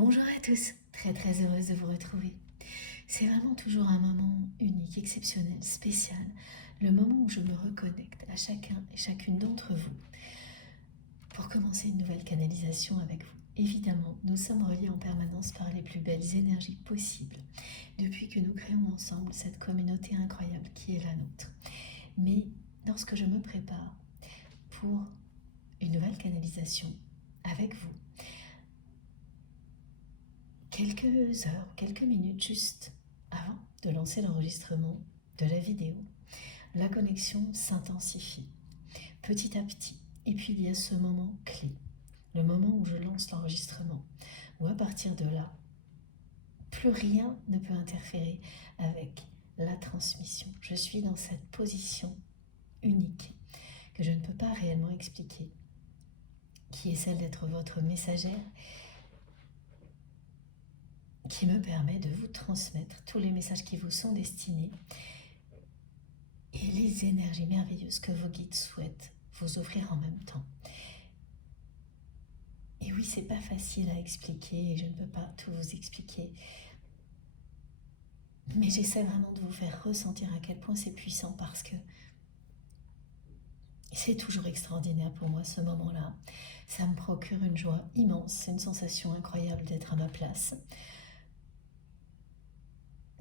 Bonjour à tous, très heureuse de vous retrouver. C'est vraiment toujours un moment unique, exceptionnel, spécial, le moment où je me reconnecte à chacun et chacune d'entre vous pour commencer une nouvelle canalisation avec vous. Évidemment, nous sommes reliés en permanence par les plus belles énergies possibles depuis que nous créons ensemble cette communauté incroyable qui est la nôtre. Mais lorsque je me prépare pour une nouvelle canalisation avec vous, quelques heures, quelques minutes juste avant de lancer l'enregistrement de la vidéo, la connexion s'intensifie petit à petit. Et puis il y a ce moment clé, le moment où je lance l'enregistrement, où à partir de là, plus rien ne peut interférer avec la transmission. Je suis dans cette position unique que je ne peux pas réellement expliquer, qui est celle d'être votre messagère, qui me permet de vous transmettre tous les messages qui vous sont destinés et les énergies merveilleuses que vos guides souhaitent vous offrir en même temps. Et oui, c'est pas facile à expliquer et je ne peux pas tout vous expliquer, mais j'essaie vraiment de vous faire ressentir à quel point c'est puissant, parce que c'est toujours extraordinaire pour moi ce moment-là. Ça me procure une joie immense, c'est une sensation incroyable d'être à ma place.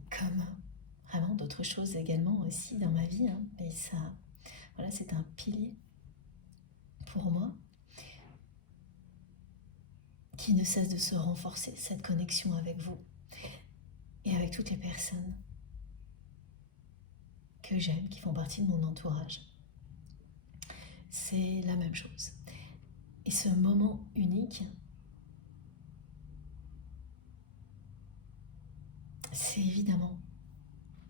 Comme vraiment d'autres choses également aussi dans ma vie, mais ça, voilà, c'est un pilier pour moi qui ne cesse de se renforcer, cette connexion avec vous et avec toutes les personnes que j'aime, qui font partie de mon entourage. C'est la même chose. Et ce moment unique, c'est évidemment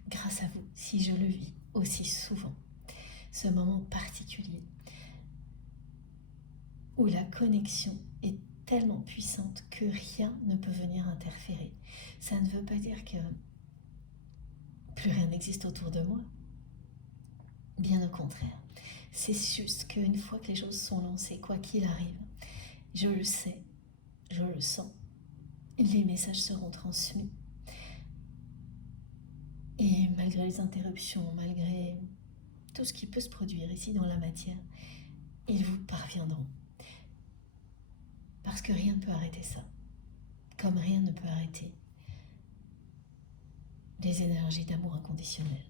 grâce à vous, si je le vis aussi souvent. Ce moment particulier où la connexion est tellement puissante que rien ne peut venir interférer. Ça ne veut pas dire que plus rien n'existe autour de moi. Bien au contraire. C'est juste qu'une fois que les choses sont lancées, quoi qu'il arrive, je le sais, je le sens, les messages seront transmis. Et malgré les interruptions, malgré tout ce qui peut se produire ici dans la matière, ils vous parviendront. Parce que rien ne peut arrêter ça. Comme rien ne peut arrêter les énergies d'amour inconditionnel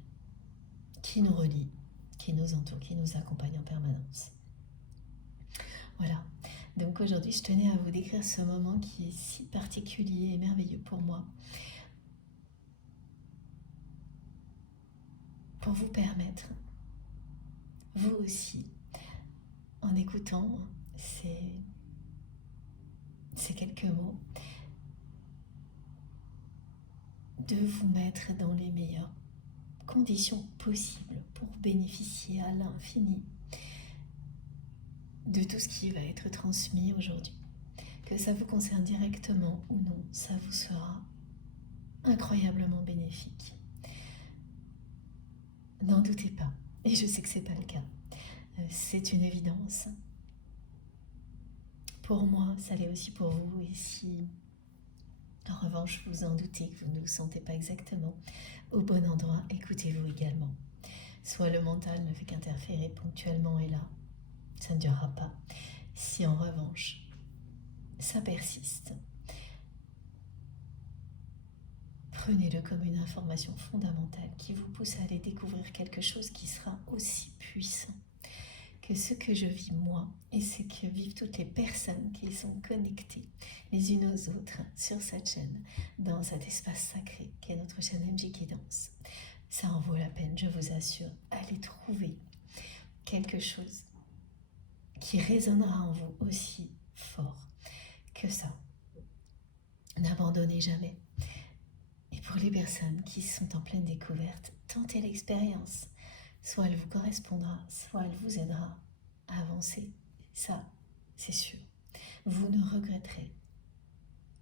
qui nous relient, qui nous entourent, qui nous accompagnent en permanence. Voilà. Donc aujourd'hui, je tenais à vous décrire ce moment qui est si particulier et merveilleux pour moi, pour vous permettre, vous aussi, en écoutant ces quelques mots, de vous mettre dans les meilleures conditions possibles pour bénéficier à l'infini de tout ce qui va être transmis aujourd'hui. Que ça vous concerne directement ou non, ça vous sera incroyablement bénéfique. N'en doutez pas, et je sais que c'est pas le cas. C'est une évidence. Pour moi, ça l'est aussi pour vous, et si en revanche vous en doutez, que vous ne vous sentez pas exactement au bon endroit, écoutez-vous également. Soit le mental ne fait qu'interférer ponctuellement et là, ça ne durera pas. Si en revanche, ça persiste, prenez-le comme une information fondamentale qui vous pousse à aller découvrir quelque chose qui sera aussi puissant que ce que je vis moi et ce que vivent toutes les personnes qui sont connectées les unes aux autres sur cette chaîne, dans cet espace sacré qui est notre chaîne MJ Guidance. Ça en vaut la peine, je vous assure. Allez trouver quelque chose qui résonnera en vous aussi fort que ça. N'abandonnez jamais. Et pour les personnes qui sont en pleine découverte, tentez l'expérience. Soit elle vous correspondra, soit elle vous aidera à avancer. Ça, c'est sûr. Vous ne regretterez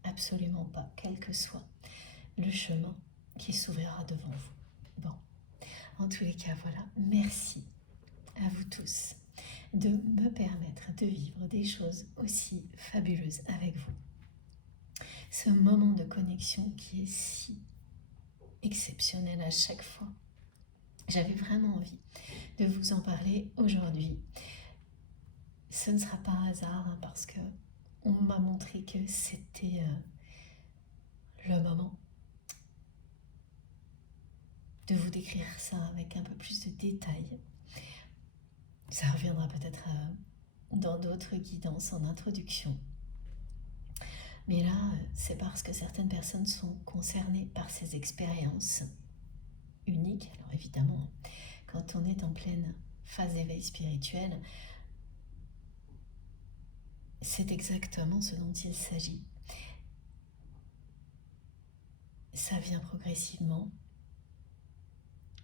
absolument pas, quel que soit le chemin qui s'ouvrira devant vous. Bon, en tous les cas, voilà. Merci à vous tous de me permettre de vivre des choses aussi fabuleuses avec vous. ce moment de connexion qui est si exceptionnel à chaque fois. J'avais vraiment envie de vous en parler aujourd'hui. Ce ne sera pas un hasard parce que on m'a montré que c'était le moment de vous décrire ça avec un peu plus de détails. Ça reviendra peut-être dans d'autres guidances en introduction. Mais là, c'est parce que certaines personnes sont concernées par ces expériences uniques. Alors évidemment, quand on est en pleine phase d'éveil spirituel, c'est exactement ce dont il s'agit. Ça vient progressivement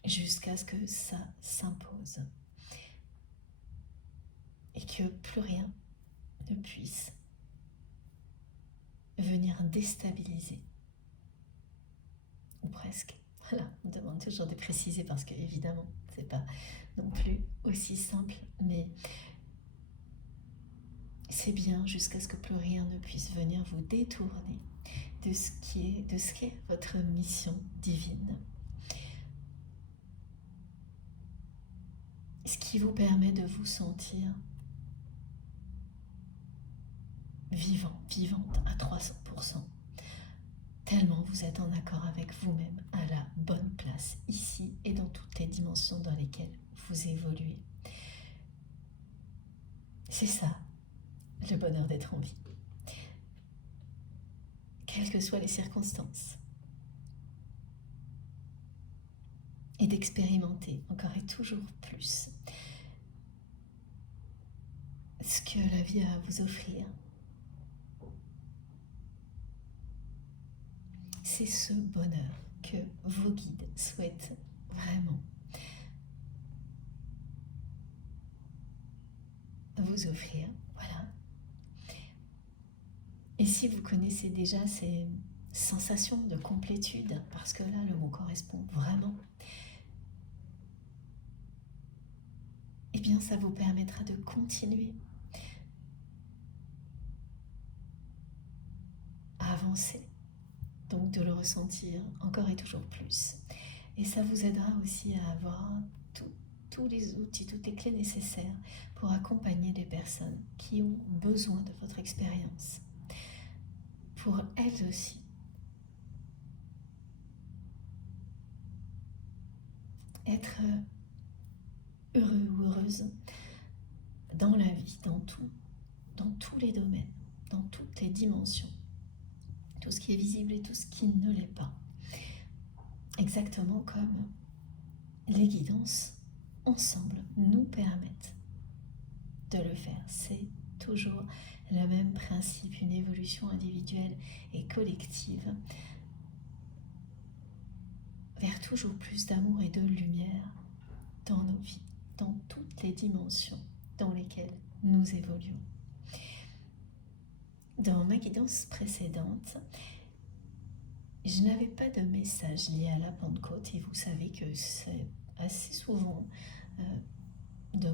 jusqu'à ce que ça s'impose et que plus rien ne puisse venir déstabiliser, ou presque. Voilà, on demande toujours de préciser parce que évidemment, c'est pas non plus aussi simple, mais c'est bien jusqu'à ce que plus rien ne puisse venir vous détourner de ce qu'est votre mission divine. Ce qui vous permet de vous sentir vivant, vivante à 300%. Tellement vous êtes en accord avec vous-même, à la bonne place, ici et dans toutes les dimensions dans lesquelles vous évoluez. C'est ça, le bonheur d'être en vie. Quelles que soient les circonstances. Et d'expérimenter encore et toujours plus ce que la vie a à vous offrir. C'est ce bonheur que vos guides souhaitent vraiment vous offrir. Voilà. Et si vous connaissez déjà ces sensations de complétude, parce que là le mot correspond vraiment, eh bien ça vous permettra de continuer à avancer, donc de le ressentir encore et toujours plus. Et ça vous aidera aussi à avoir tous les outils, toutes les clés nécessaires pour accompagner les personnes qui ont besoin de votre expérience, pour elles aussi être heureux ou heureuse dans la vie, dans tous les domaines, dans toutes les dimensions, tout ce qui est visible et tout ce qui ne l'est pas. Exactement comme les guidances ensemble nous permettent de le faire. C'est toujours le même principe, une évolution individuelle et collective vers toujours plus d'amour et de lumière dans nos vies, dans toutes les dimensions dans lesquelles nous évoluons. Dans ma guidance précédente, je n'avais pas de message lié à la Pentecôte et vous savez que c'est assez souvent de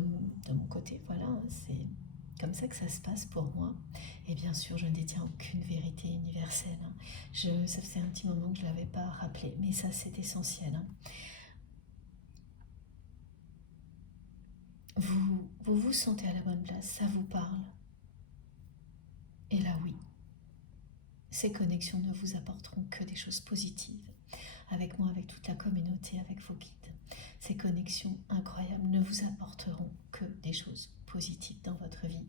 mon côté, voilà, c'est comme ça que ça se passe pour moi. Et bien sûr, je ne détiens aucune vérité universelle. Ça faisait un petit moment que je ne l'avais pas rappelé, mais ça c'est essentiel. Vous sentez à la bonne place, ça vous parle. Et là oui, ces connexions ne vous apporteront que des choses positives. Avec moi, avec toute la communauté, avec vos guides. Ces connexions incroyables ne vous apporteront que des choses positives dans votre vie.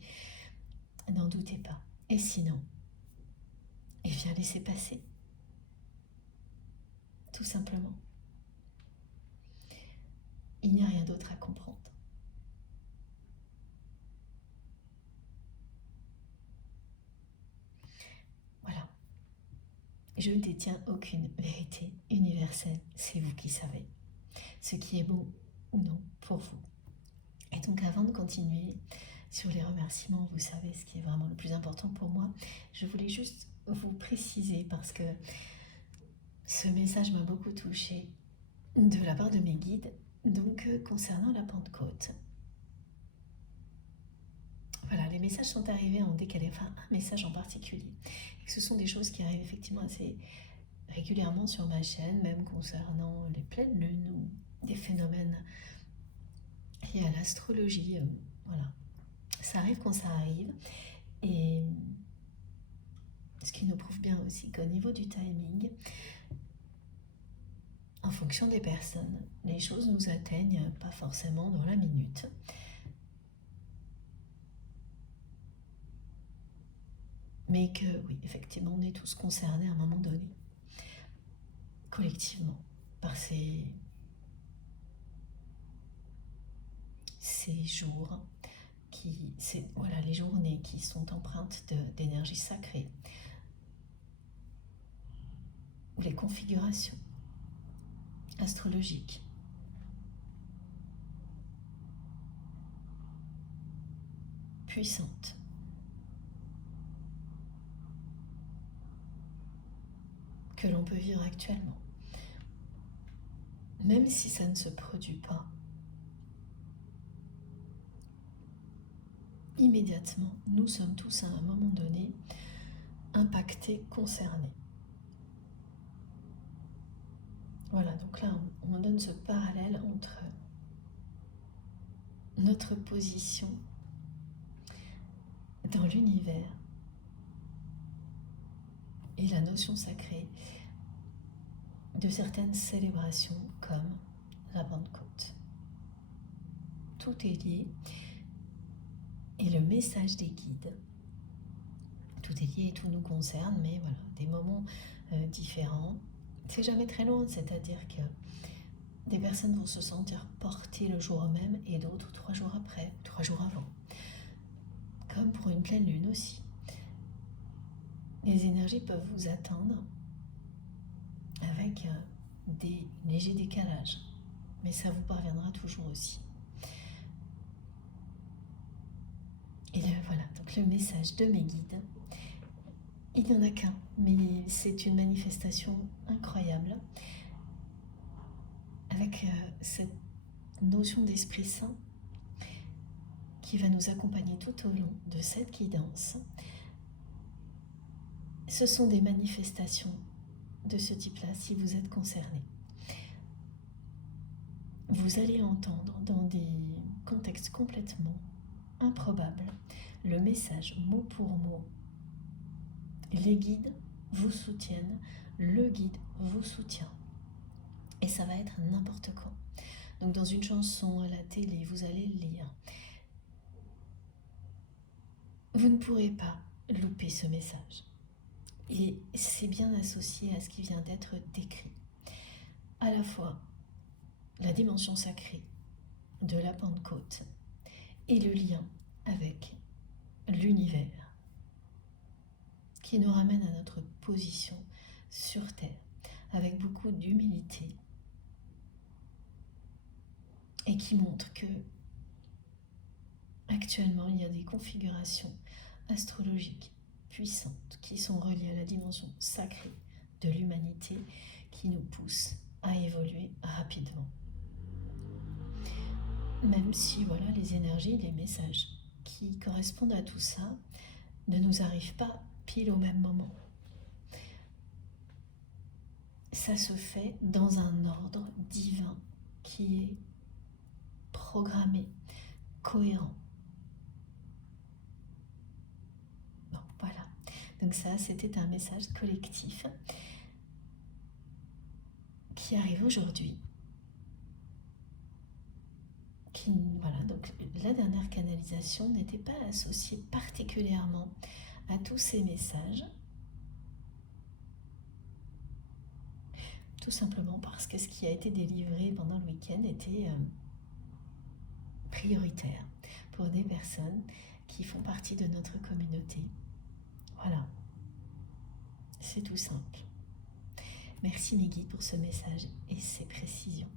N'en doutez pas. Et sinon, eh bien laissez passer. Tout simplement. Il n'y a rien d'autre à comprendre. Voilà. Je ne détiens aucune vérité universelle. C'est vous qui savez ce qui est bon ou non pour vous. Et donc avant de continuer sur les remerciements, vous savez ce qui est vraiment le plus important pour moi, je voulais juste vous préciser parce que ce message m'a beaucoup touchée de la part de mes guides. Donc concernant la Pentecôte, voilà, les messages sont arrivés en décalé, enfin un message en particulier. Et que ce sont des choses qui arrivent effectivement assez régulièrement sur ma chaîne, même concernant les pleines lunes ou des phénomènes liés à l'astrologie. Voilà, ça arrive quand ça arrive. Et ce qui nous prouve bien aussi qu'au niveau du timing, en fonction des personnes, les choses nous atteignent pas forcément dans la minute. Mais que oui, effectivement, on est tous concernés à un moment donné, collectivement, par ces jours, voilà, les journées qui sont empreintes d'énergie sacrée, ou les configurations astrologiques. Puissantes. Que l'on peut vivre actuellement. Même si ça ne se produit pas immédiatement, nous sommes tous à un moment donné impactés, concernés. Voilà, donc là, on donne ce parallèle entre notre position dans l'univers et la notion sacrée de certaines célébrations comme la Pentecôte. Tout est lié et le message des guides, tout est lié et tout nous concerne, mais voilà, des moments différents. C'est jamais très loin, c'est-à-dire que des personnes vont se sentir portées le jour même et d'autres 3 jours après, 3 jours avant. Comme pour une pleine lune aussi. Les énergies peuvent vous atteindre avec des légers décalages, mais ça vous parviendra toujours aussi. Et là, voilà, donc le message de mes guides, il n'y en a qu'un, mais c'est une manifestation incroyable avec cette notion d'Esprit Saint qui va nous accompagner tout au long de cette guidance. Ce sont des manifestations de ce type-là si vous êtes concerné. Vous allez entendre dans des contextes complètement improbables le message mot pour mot. Les guides vous soutiennent, le guide vous soutient. Et ça va être n'importe quoi. Donc dans une chanson, à la télé, vous allez le lire. Vous ne pourrez pas louper ce message. Et c'est bien associé à ce qui vient d'être décrit. À la fois la dimension sacrée de la Pentecôte et le lien avec l'univers qui nous ramène à notre position sur Terre avec beaucoup d'humilité et qui montre que actuellement il y a des configurations astrologiques puissantes qui sont reliées à la dimension sacrée de l'humanité qui nous poussent à évoluer rapidement. Même si voilà, les énergies, les messages qui correspondent à tout ça ne nous arrivent pas pile au même moment. Ça se fait dans un ordre divin qui est programmé, cohérent. Bon, voilà. Donc ça, c'était un message collectif qui arrive aujourd'hui. Voilà, donc la dernière canalisation n'était pas associée particulièrement à tous ces messages, tout simplement parce que ce qui a été délivré pendant le week-end était prioritaire pour des personnes qui font partie de notre communauté. Voilà, c'est tout simple. Merci mes guides pour ce message et ces précisions.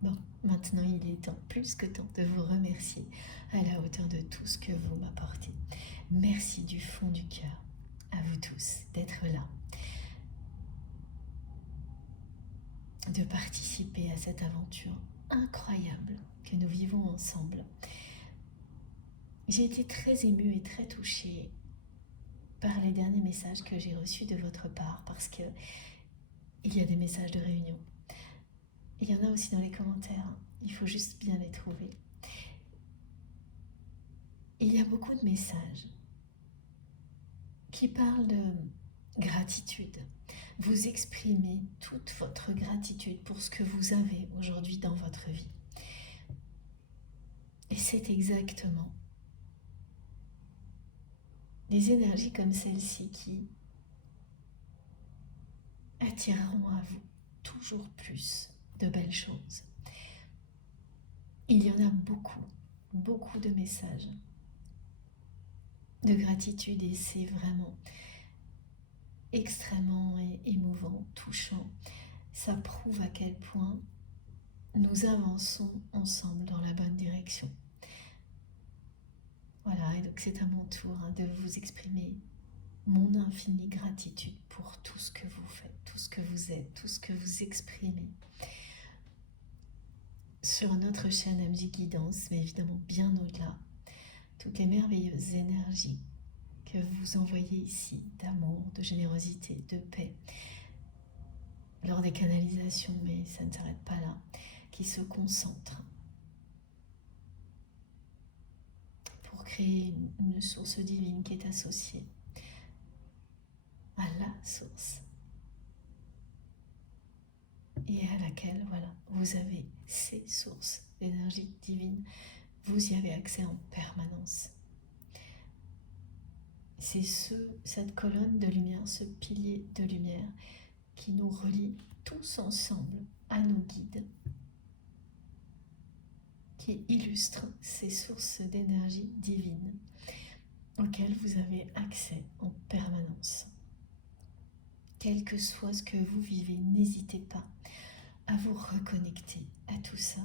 Bon, maintenant il est temps, plus que temps, de vous remercier à la hauteur de tout ce que vous m'apportez. Merci du fond du cœur à vous tous d'être là, de participer à cette aventure incroyable que nous vivons ensemble. J'ai été très émue et très touchée par les derniers messages que j'ai reçus de votre part, parce que il y a des messages de réunion. Il y en a aussi dans les commentaires, il faut juste bien les trouver. Il y a beaucoup de messages qui parlent de gratitude. Vous exprimez toute votre gratitude pour ce que vous avez aujourd'hui dans votre vie. Et c'est exactement des énergies comme celle-ci qui attireront à vous toujours plus de belles choses. Il y en a beaucoup, beaucoup de messages de gratitude et c'est vraiment extrêmement émouvant, touchant. Ça prouve à quel point nous avançons ensemble dans la bonne direction. Voilà, et donc c'est à mon tour de vous exprimer mon infinie gratitude pour tout ce que vous faites, tout ce que vous êtes, tout ce que vous exprimez sur notre chaîne MJ Guidance, mais évidemment bien au-delà, toutes les merveilleuses énergies que vous envoyez ici, d'amour, de générosité, de paix, lors des canalisations, mais ça ne s'arrête pas là, qui se concentrent pour créer une source divine qui est associée à la source et à laquelle, voilà, vous avez ces sources d'énergie divine, vous y avez accès en permanence. C'est cette colonne de lumière, ce pilier de lumière qui nous relie tous ensemble à nos guides, qui illustre ces sources d'énergie divine auxquelles vous avez accès en permanence. Quel que soit ce que vous vivez, n'hésitez pas à vous reconnecter à tout ça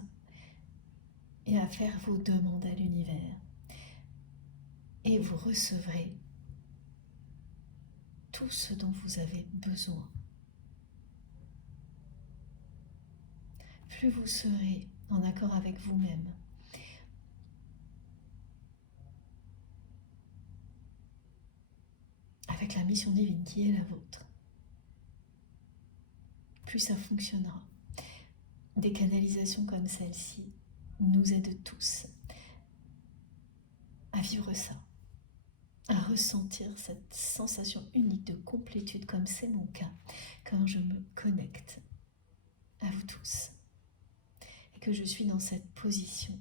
et à faire vos demandes à l'univers. Et vous recevrez tout ce dont vous avez besoin. Plus vous serez en accord avec vous-même, avec la mission divine qui est la vôtre, plus ça fonctionnera. Des canalisations comme celle-ci nous aident tous à vivre ça, à ressentir cette sensation unique de complétude comme c'est mon cas quand je me connecte à vous tous et que je suis dans cette position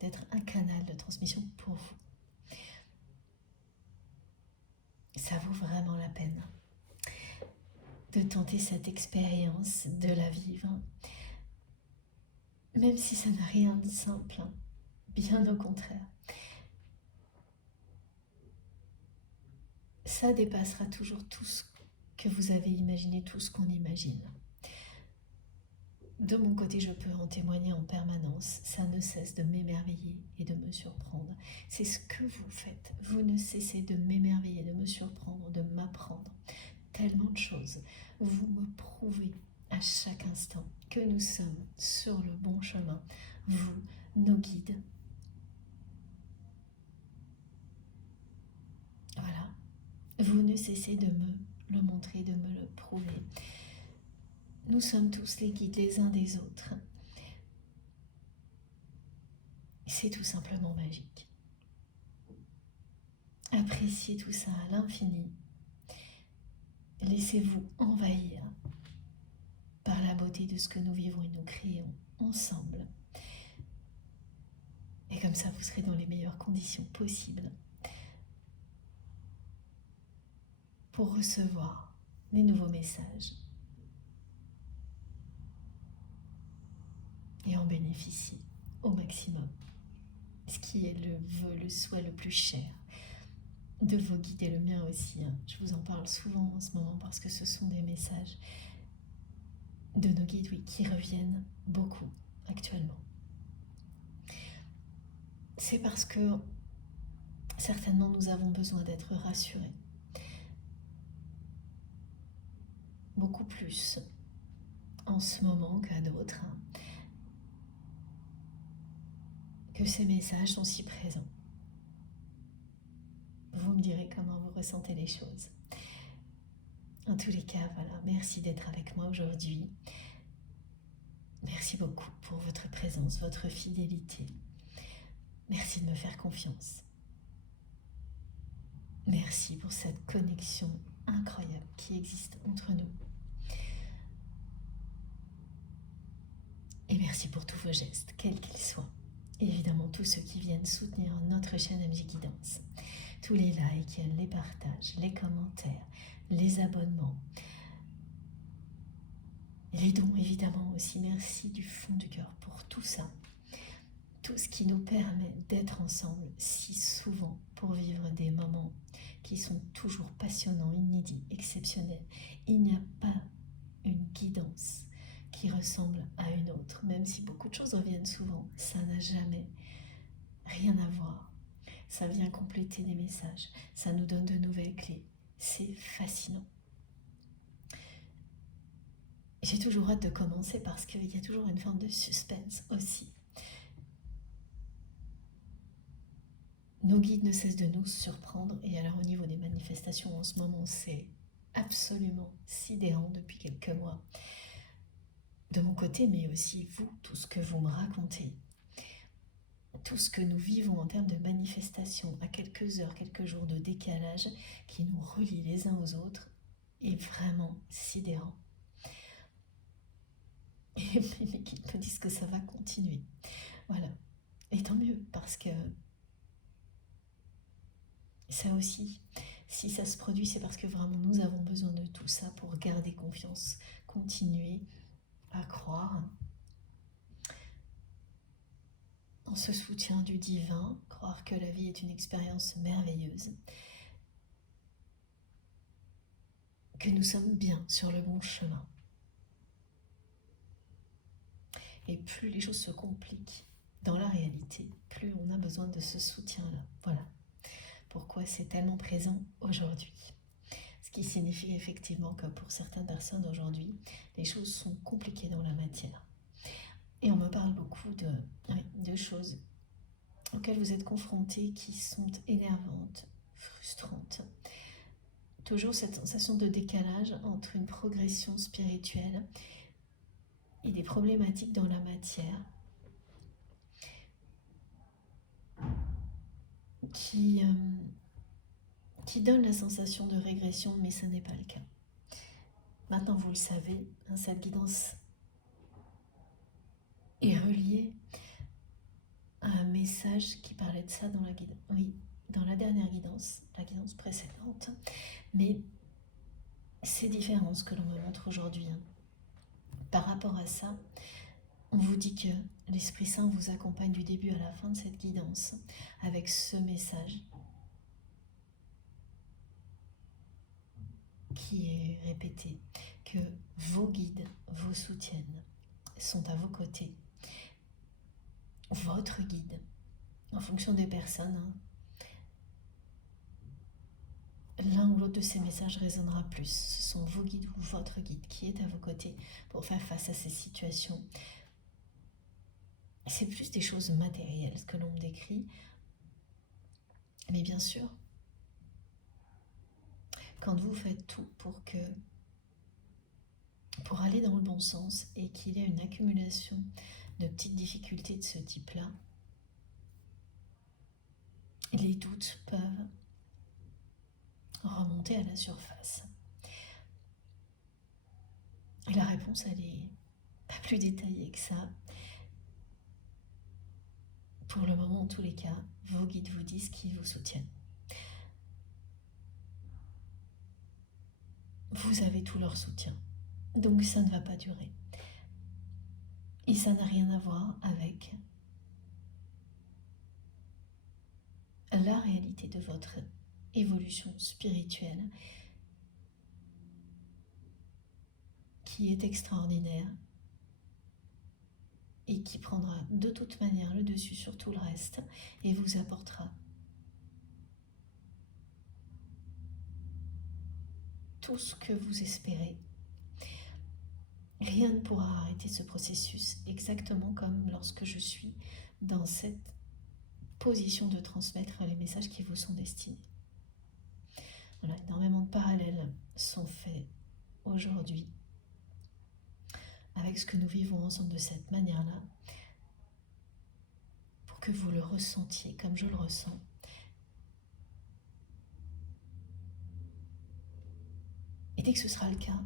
d'être un canal de transmission pour vous. Ça vaut vraiment la peine de tenter cette expérience, de la vivre, même si ça n'a rien de simple, bien au contraire. Ça dépassera toujours tout ce que vous avez imaginé, tout ce qu'on imagine. De mon côté, je peux en témoigner en permanence, ça ne cesse de m'émerveiller et de me surprendre. C'est ce que vous faites, vous ne cessez de m'émerveiller, de me surprendre, de m'apprendre tellement de choses. Vous me prouvez à chaque instant que nous sommes sur le bon chemin, vous, nos guides. Voilà, vous ne cessez de me le montrer, de me le prouver. Nous sommes tous les guides les uns des autres. C'est tout simplement magique. Appréciez tout ça à l'infini. Laissez-vous envahir par la beauté de ce que nous vivons et nous créons ensemble. Et comme ça, vous serez dans les meilleures conditions possibles pour recevoir les nouveaux messages et en bénéficier au maximum. Ce qui est le vœu, le souhait le plus cher de vos guides et le mien aussi. Je vous en parle souvent en ce moment parce que ce sont des messages de nos guides, oui, qui reviennent beaucoup actuellement. C'est parce que certainement nous avons besoin d'être rassurés. Beaucoup plus en ce moment qu'à d'autres. que ces messages sont si présents. Vous me direz comment vous ressentez les choses. En tous les cas, voilà, merci d'être avec moi aujourd'hui. Merci beaucoup pour votre présence, votre fidélité. Merci de me faire confiance. Merci pour cette connexion incroyable qui existe entre nous. Et merci pour tous vos gestes, quels qu'ils soient. Évidemment, tous ceux qui viennent soutenir notre chaîne MJ Guidance. Tous les likes, les partages, les commentaires, les abonnements. Les dons, évidemment, aussi. Merci du fond du cœur pour tout ça. Tout ce qui nous permet d'être ensemble si souvent pour vivre des moments qui sont toujours passionnants, inédits, exceptionnels. Il n'y a pas une guidance qui ressemble à une autre, même si beaucoup de choses reviennent souvent, ça n'a jamais rien à voir. Ça vient compléter des messages, ça nous donne de nouvelles clés. C'est fascinant. J'ai toujours hâte de commencer parce qu'il y a toujours une forme de suspense aussi. Nos guides ne cessent de nous surprendre et alors au niveau des manifestations en ce moment, c'est absolument sidérant depuis quelques mois. De mon côté, mais aussi vous, tout ce que vous me racontez, tout ce que nous vivons en termes de manifestations à quelques heures, quelques jours de décalage qui nous relient les uns aux autres est vraiment sidérant. Et mes guides me disent que ça va continuer. Voilà. Et tant mieux, parce que ça aussi, si ça se produit, c'est parce que vraiment nous avons besoin de tout ça pour garder confiance, continuer à croire en ce soutien du divin, croire que la vie est une expérience merveilleuse, que nous sommes bien sur le bon chemin. Et plus les choses se compliquent dans la réalité, plus on a besoin de ce soutien-là. Voilà pourquoi c'est tellement présent aujourd'hui. Ce qui signifie effectivement que pour certaines personnes aujourd'hui, les choses sont compliquées dans la matière. Et on me parle beaucoup de choses auxquelles vous êtes confrontés qui sont énervantes, frustrantes. Toujours cette sensation de décalage entre une progression spirituelle et des problématiques dans la matière qui donne la sensation de régression, mais ce n'est pas le cas. Maintenant, vous le savez, cette guidance est reliée à un message qui parlait de ça dans la guidance. Oui, dans la dernière guidance, la guidance précédente. Mais c'est différent ce que l'on me montre aujourd'hui. Par rapport à ça, on vous dit que l'Esprit Saint vous accompagne du début à la fin de cette guidance avec ce message qui est répété, que vos guides vous soutiennent, sont à vos côtés. Votre guide, en fonction des personnes, l'un ou l'autre de ces messages résonnera plus. Ce sont vos guides ou votre guide qui est à vos côtés pour faire face à ces situations. C'est plus des choses matérielles, ce que l'on me décrit. Mais bien sûr, quand vous faites tout pour aller dans le bon sens et qu'il y ait une accumulation de petites difficultés de ce type-là, les doutes peuvent remonter à la surface. Et la réponse, elle est pas plus détaillée que ça. Pour le moment, en tous les cas, vos guides vous disent qu'ils vous soutiennent. Vous avez tout leur soutien. Donc ça ne va pas durer. Et ça n'a rien à voir avec la réalité de votre évolution spirituelle qui est extraordinaire et qui prendra de toute manière le dessus sur tout le reste et vous apportera tout ce que vous espérez. Rien ne pourra arrêter ce processus, exactement comme lorsque je suis dans cette position de transmettre les messages qui vous sont destinés. Voilà, énormément de parallèles sont faits aujourd'hui avec ce que nous vivons ensemble de cette manière-là, pour que vous le ressentiez comme je le ressens. Et dès que ce sera le cas,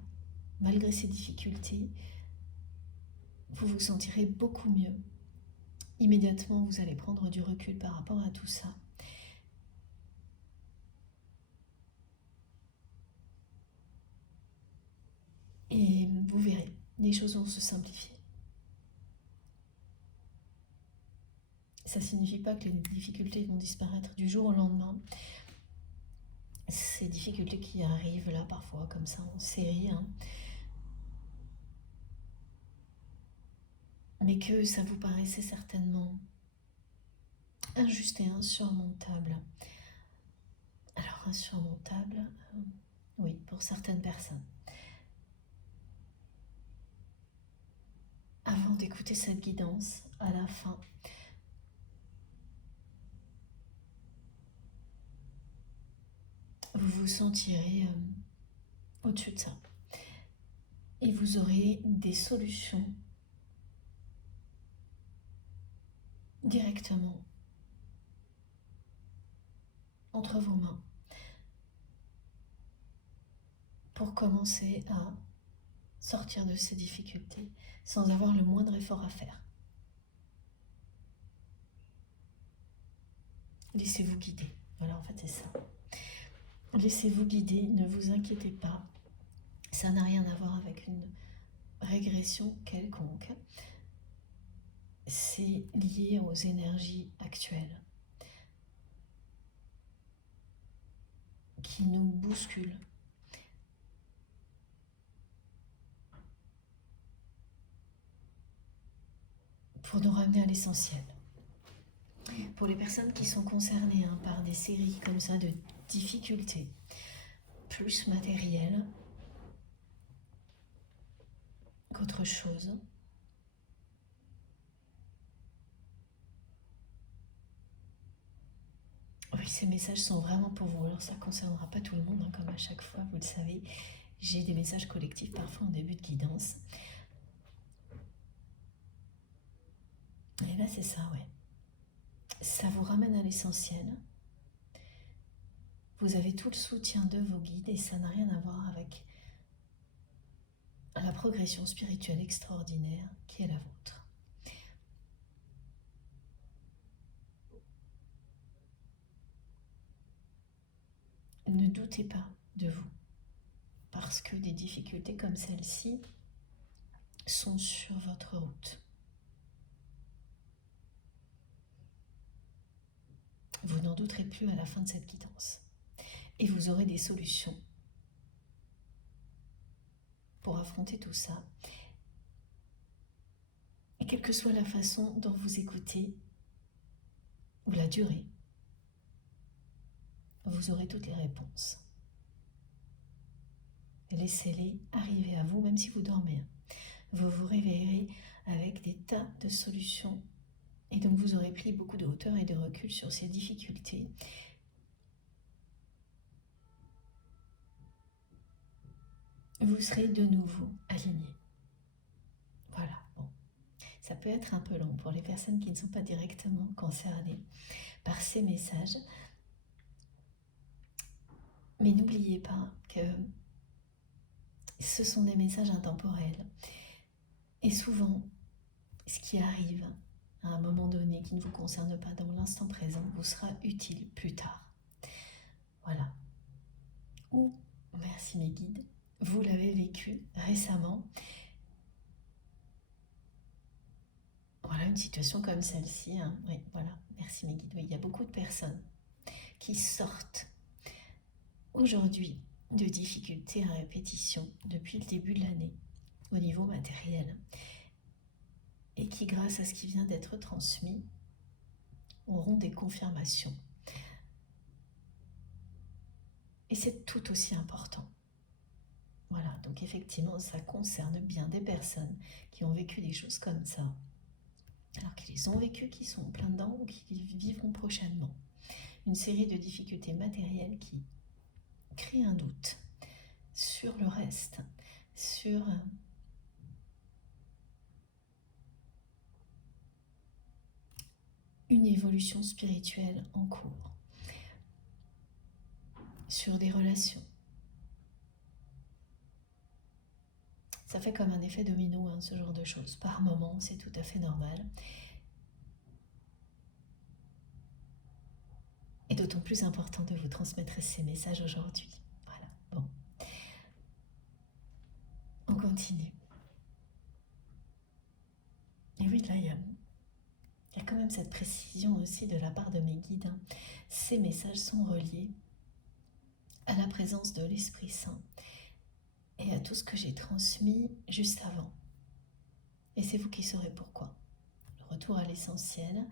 malgré ces difficultés, vous vous sentirez beaucoup mieux. Immédiatement, vous allez prendre du recul par rapport à tout ça. Et vous verrez, les choses vont se simplifier. Ça ne signifie pas que les difficultés vont disparaître du jour au lendemain. Ces difficultés qui arrivent là parfois comme ça en série, mais que ça vous paraissait certainement injuste et insurmontable. Alors insurmontable, oui, pour certaines personnes. Avant d'écouter cette guidance, à la fin, vous vous sentirez au-dessus de ça. Et vous aurez des solutions directement entre vos mains pour commencer à sortir de ces difficultés sans avoir le moindre effort à faire. Laissez-vous guider. Voilà, en fait, c'est ça. Laissez-vous guider, ne vous inquiétez pas. Ça n'a rien à voir avec une régression quelconque. C'est lié aux énergies actuelles qui nous bousculent. Pour nous ramener à l'essentiel. Pour les personnes qui sont concernées par des séries comme ça de difficultés, plus matérielles qu'autre chose, oui, ces messages sont vraiment pour vous. Alors ça ne concernera pas tout le monde, comme à chaque fois, vous le savez. J'ai des messages collectifs parfois en début de guidance. Et là, c'est ça, ouais. Ça vous ramène à l'essentiel. Vous avez tout le soutien de vos guides et ça n'a rien à voir avec la progression spirituelle extraordinaire qui est la vôtre. Ne doutez pas de vous, parce que des difficultés comme celle-ci sont sur votre route. Vous n'en douterez plus à la fin de cette guidance. Et vous aurez des solutions pour affronter tout ça. Et quelle que soit la façon dont vous écoutez, ou la durée, vous aurez toutes les réponses. Laissez-les arriver à vous, même si vous dormez. Vous vous réveillerez avec des tas de solutions. Et donc vous aurez pris beaucoup de hauteur et de recul sur ces difficultés. Vous serez de nouveau aligné. Voilà, bon. Ça peut être un peu long pour les personnes qui ne sont pas directement concernées par ces messages. Mais n'oubliez pas que ce sont des messages intemporels. Et souvent, ce qui arrive à un moment donné qui ne vous concerne pas dans l'instant présent vous sera utile plus tard. Voilà. Ou, merci mes guides, vous l'avez vécu récemment. Voilà, une situation comme celle-ci. Oui, voilà, merci mes guides. Oui, il y a beaucoup de personnes qui sortent aujourd'hui de difficultés à répétition depuis le début de l'année au niveau matériel et qui, grâce à ce qui vient d'être transmis, auront des confirmations. Et c'est tout aussi important. Voilà, donc effectivement, ça concerne bien des personnes qui ont vécu des choses comme ça. alors qu'ils les ont vécues, qui sont plein dedans ou qui vivront prochainement. Une série de difficultés matérielles qui créent un doute sur le reste, sur une évolution spirituelle en cours, sur des relations. Ça fait comme un effet domino, hein, ce genre de choses. Par moment, c'est tout à fait normal. Et d'autant plus important de vous transmettre ces messages aujourd'hui. Voilà, bon. On continue. Et oui, là, il y a quand même cette précision aussi de la part de mes guides. Hein. Ces messages sont reliés à la présence de l'Esprit Saint et à tout ce que j'ai transmis juste avant. Et c'est vous qui saurez pourquoi. Le retour à l'essentiel.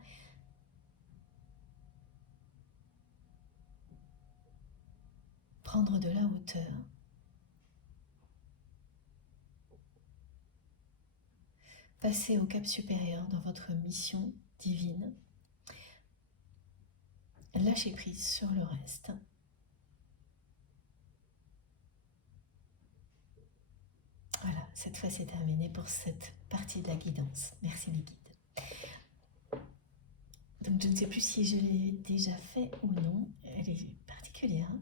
Prendre de la hauteur. Passer au cap supérieur dans votre mission divine. Lâcher prise sur le reste. Voilà, cette fois c'est terminé pour cette partie de la guidance. Merci mes guides. Donc je ne sais plus si je l'ai déjà fait ou non. Elle est particulière. Hein,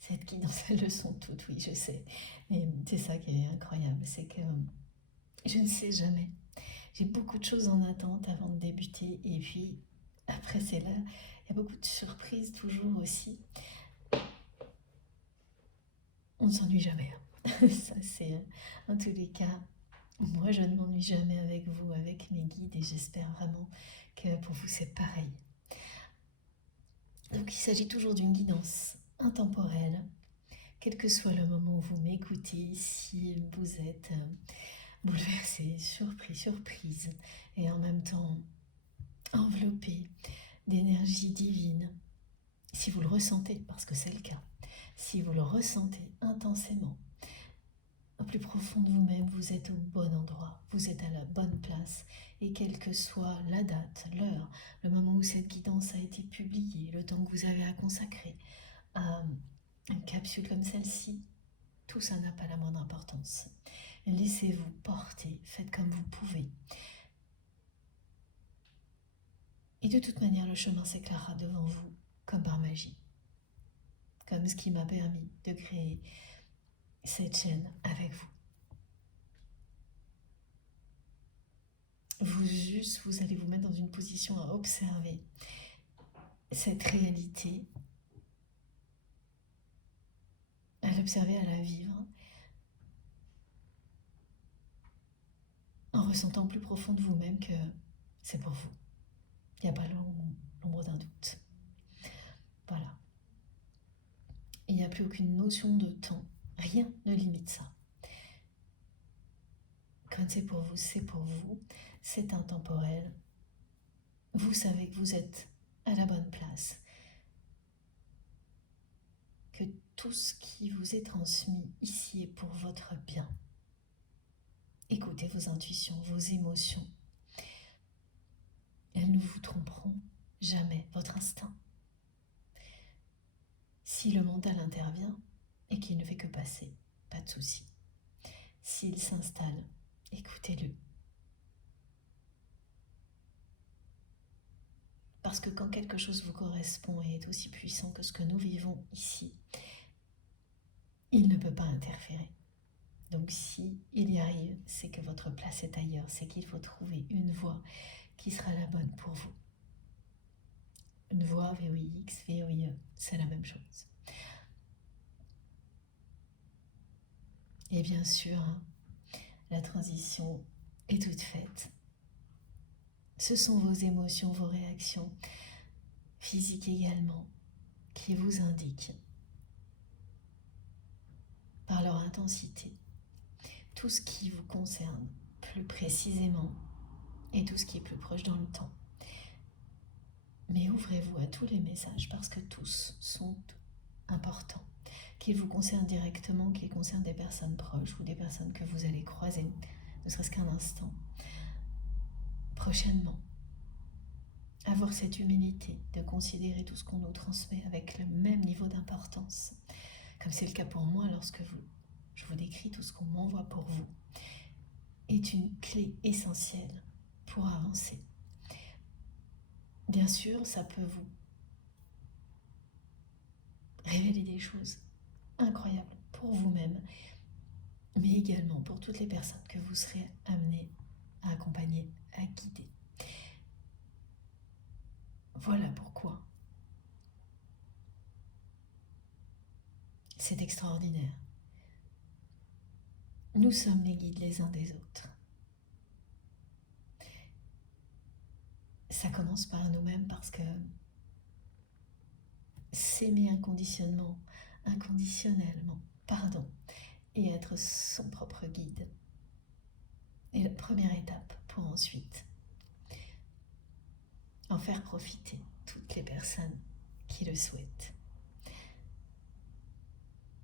cette guidance, elles le sont toutes, oui, je sais. Mais c'est ça qui est incroyable, c'est que je ne sais jamais. J'ai beaucoup de choses en attente avant de débuter. Et puis, après, c'est là. Il y a beaucoup de surprises toujours aussi. On ne s'ennuie jamais. Ça, c'est en tous les cas. Moi, je ne m'ennuie jamais avec vous, avec mes guides. Et j'espère vraiment que pour vous, c'est pareil. Donc, il s'agit toujours d'une guidance intemporelle. Quel que soit le moment où vous m'écoutez, si vous êtes bouleversé, surpris, surprise, et en même temps enveloppé d'énergie divine, si vous le ressentez, parce que c'est le cas, si vous le ressentez intensément, au plus profond de vous-même, vous êtes au bon endroit, vous êtes à la bonne place, et quelle que soit la date, l'heure, le moment où cette guidance a été publiée, le temps que vous avez à consacrer à une capsule comme celle-ci, tout ça n'a pas la moindre importance. Laissez-vous porter, faites comme vous pouvez. Et de toute manière, le chemin s'éclairera devant vous, comme par magie. Comme ce qui m'a permis de créer cette chaîne avec vous. Vous allez vous mettre dans une position à observer cette réalité, à l'observer, à la vivre, en ressentant au plus profond de vous-même que c'est pour vous. Il n'y a pas l'ombre d'un doute. Voilà. Il n'y a plus aucune notion de temps. Rien ne limite ça. Quand c'est pour vous, c'est pour vous. C'est intemporel. Vous savez que vous êtes à la bonne place. Que tout ce qui vous est transmis ici est pour votre bien. Écoutez vos intuitions, vos émotions. Elles ne vous tromperont jamais, votre instinct. Si le mental intervient et qu'il ne fait que passer, pas de souci. S'il s'installe, écoutez-le. Parce que quand quelque chose vous correspond et est aussi puissant que ce que nous vivons ici, il ne peut pas interférer. Donc si il y arrive, c'est que votre place est ailleurs, c'est qu'il faut trouver une voie qui sera la bonne pour vous. Une voie VOIX, VOIE, c'est la même chose. Et bien sûr, la transition est toute faite. Ce sont vos émotions, vos réactions, physiques également, qui vous indiquent, par leur intensité, tout ce qui vous concerne plus précisément et tout ce qui est plus proche dans le temps. Mais ouvrez-vous à tous les messages parce que tous sont importants, qu'ils vous concernent directement, qu'ils concernent des personnes proches ou des personnes que vous allez croiser, ne serait-ce qu'un instant. prochainement. Avoir cette humilité de considérer tout ce qu'on nous transmet avec le même niveau d'importance, comme c'est le cas pour moi lorsque je vous décris tout ce qu'on m'envoie pour vous, est une clé essentielle pour avancer. Bien sûr, ça peut vous révéler des choses incroyables pour vous-même, mais également pour toutes les personnes que vous serez amenés à accompagner, à guider. Voilà pourquoi c'est extraordinaire. Nous sommes les guides les uns des autres. Ça commence par nous-mêmes parce que s'aimer inconditionnellement, et être son propre guide est la première étape pour ensuite en faire profiter toutes les personnes qui le souhaitent.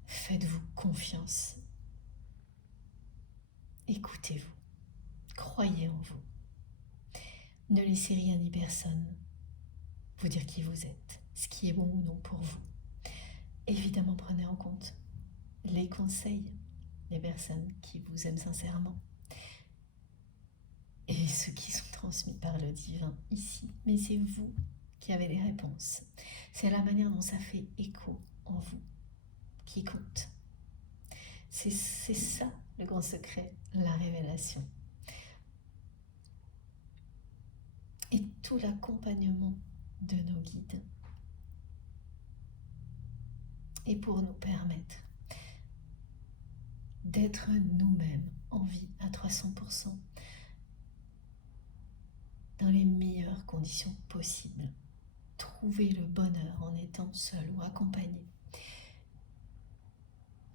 Faites-vous confiance. Écoutez-vous. Croyez en vous. Ne laissez rien ni personne vous dire qui vous êtes, ce qui est bon ou non pour vous. Évidemment, prenez en compte les conseils des personnes qui vous aiment sincèrement et ceux qui sont transmis par le divin ici. Mais c'est vous qui avez les réponses. C'est la manière dont ça fait écho en vous qui compte. C'est ça le grand secret, la révélation. Et tout l'accompagnement de nos guides est pour nous permettre d'être nous-mêmes en vie à 300% dans les meilleures conditions possibles. Trouver le bonheur en étant seul ou accompagné.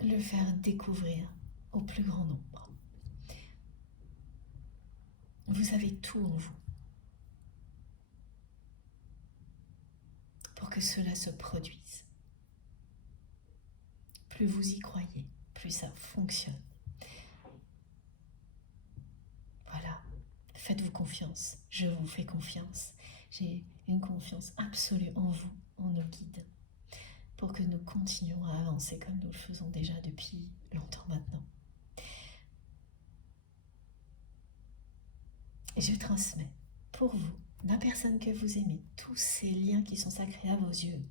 Le faire découvrir au plus grand nombre. Vous avez tout en vous pour que cela se produise. Plus vous y croyez, plus ça fonctionne. Voilà, faites-vous confiance, je vous fais confiance. J'ai une confiance absolue en vous, en nos guides, pour que nous continuions à avancer comme nous le faisons déjà depuis longtemps maintenant. Et je transmets pour vous, la personne que vous aimez, tous ces liens qui sont sacrés à vos yeux,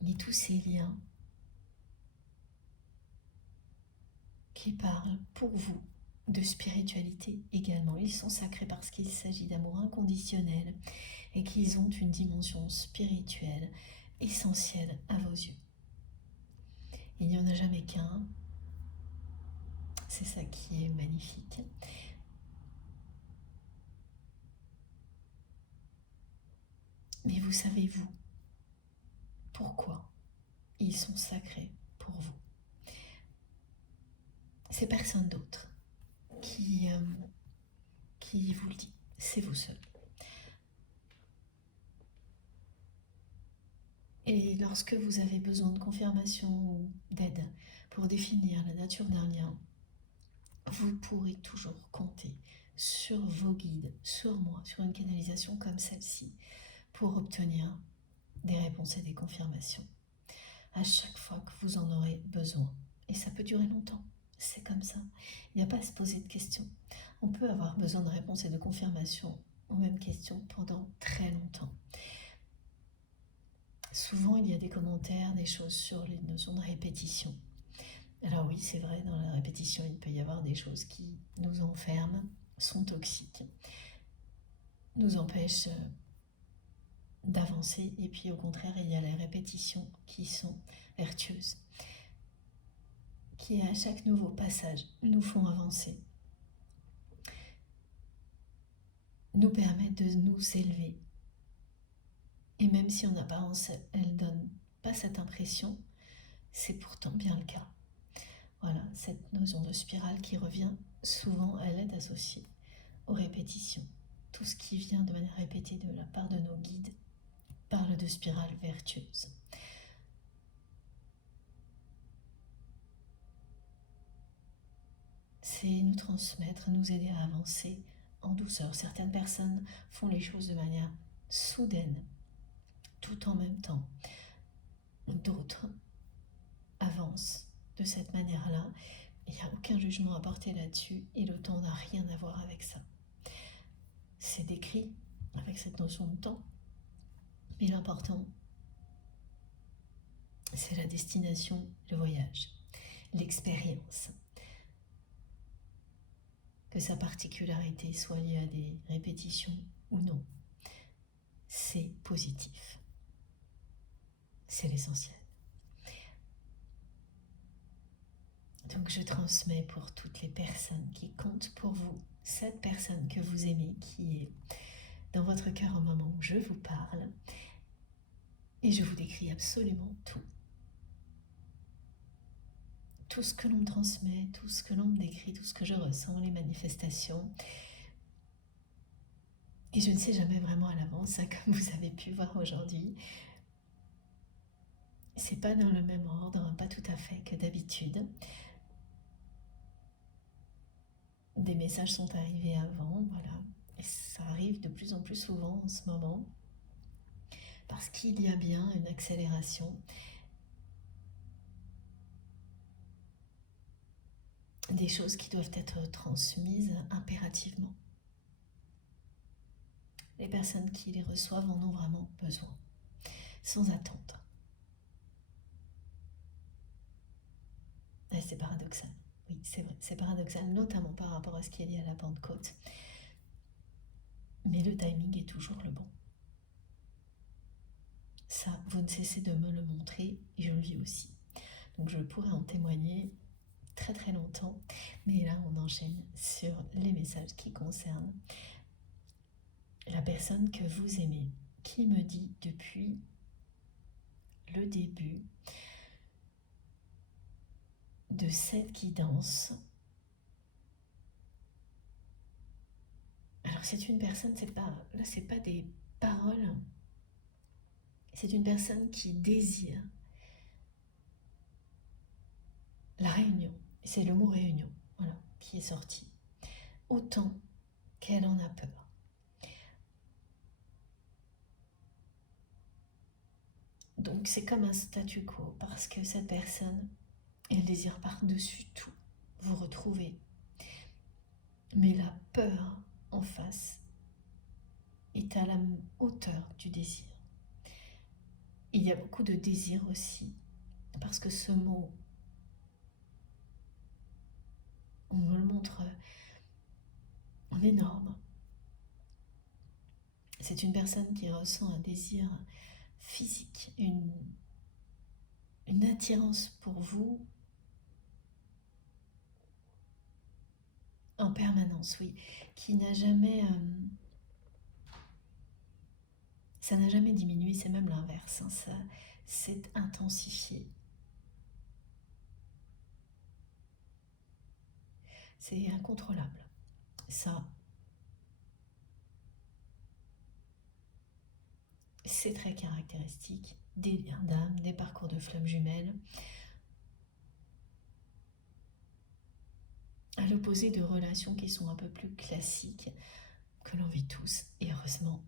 mais tous ces liens qui parlent pour vous de spiritualité également. Ils sont sacrés parce qu'il s'agit d'amour inconditionnel et qu'ils ont une dimension spirituelle essentielle à vos yeux. Il n'y en a jamais qu'un. C'est ça qui est magnifique. Mais vous savez, vous, pourquoi ils sont sacrés pour vous. C'est personne d'autre qui vous le dit, c'est vous seul. Et lorsque vous avez besoin de confirmation ou d'aide pour définir la nature d'un lien, vous pourrez toujours compter sur vos guides, sur moi, sur une canalisation comme celle-ci, pour obtenir des réponses et des confirmations à chaque fois que vous en aurez besoin. Et ça peut durer longtemps, c'est comme ça. Il n'y a pas à se poser de questions. On peut avoir besoin de réponses et de confirmations aux mêmes questions pendant très longtemps. Souvent, il y a des commentaires, des choses sur les notions de répétition. Alors oui, c'est vrai, dans la répétition, il peut y avoir des choses qui nous enferment, sont toxiques, nous empêchent d'avancer. Et puis au contraire, il y a les répétitions qui sont vertueuses, qui à chaque nouveau passage nous font avancer, nous permettent de nous élever. Et même si en apparence, elles ne donnent pas cette impression, c'est pourtant bien le cas. Voilà, cette notion de spirale qui revient souvent, elle est associée aux répétitions. Tout ce qui vient de manière répétée de la part de nos guides parle de spirale vertueuse. C'est nous transmettre, nous aider à avancer en douceur. Certaines personnes font les choses de manière soudaine, tout en même temps. D'autres avancent de cette manière-là. Il n'y a aucun jugement à porter là-dessus et le temps n'a rien à voir avec ça. C'est décrit avec cette notion de temps, mais l'important, c'est la destination, le voyage, l'expérience. Que sa particularité soit liée à des répétitions ou non, c'est positif. C'est l'essentiel. Donc je transmets pour toutes les personnes qui comptent pour vous, cette personne que vous aimez, qui est dans votre cœur au moment où je vous parle, et je vous décris absolument tout. Tout ce que l'on me transmet, tout ce que l'on me décrit, tout ce que je ressens, les manifestations. Et je ne sais jamais vraiment à l'avance, comme vous avez pu voir aujourd'hui. C'est pas dans le même ordre, pas tout à fait que d'habitude. Des messages sont arrivés avant, voilà. Et ça arrive de plus en plus souvent en ce moment. Parce qu'il y a bien une accélération. Des choses qui doivent être transmises impérativement. Les personnes qui les reçoivent en ont vraiment besoin, sans attendre. Et c'est paradoxal, oui, c'est vrai, c'est paradoxal, notamment par rapport à ce qui est lié à la Pentecôte. Mais le timing est toujours le bon. Ça, vous ne cessez de me le montrer et je le vis aussi. Donc je pourrais en témoigner très très longtemps, mais là on enchaîne sur les messages qui concernent la personne que vous aimez, qui me dit depuis le début de cette guidance. Alors c'est une personne, c'est pas des paroles, c'est une personne qui désire la réunion. C'est le mot réunion, voilà, qui est sorti. Autant qu'elle en a peur. Donc c'est comme un statu quo, parce que cette personne, elle désire par-dessus tout vous retrouver. Mais la peur en face est à la hauteur du désir. Il y a beaucoup de désir aussi, parce que ce mot, on me le montre en énorme. C'est une personne qui ressent un désir physique, une attirance pour vous en permanence, oui, qui n'a jamais... ça n'a jamais diminué, c'est même l'inverse, hein, ça s'est intensifié. C'est incontrôlable. Ça, c'est très caractéristique des liens d'âme, des parcours de flammes jumelles, à l'opposé de relations qui sont un peu plus classiques, que l'on vit tous, et heureusement.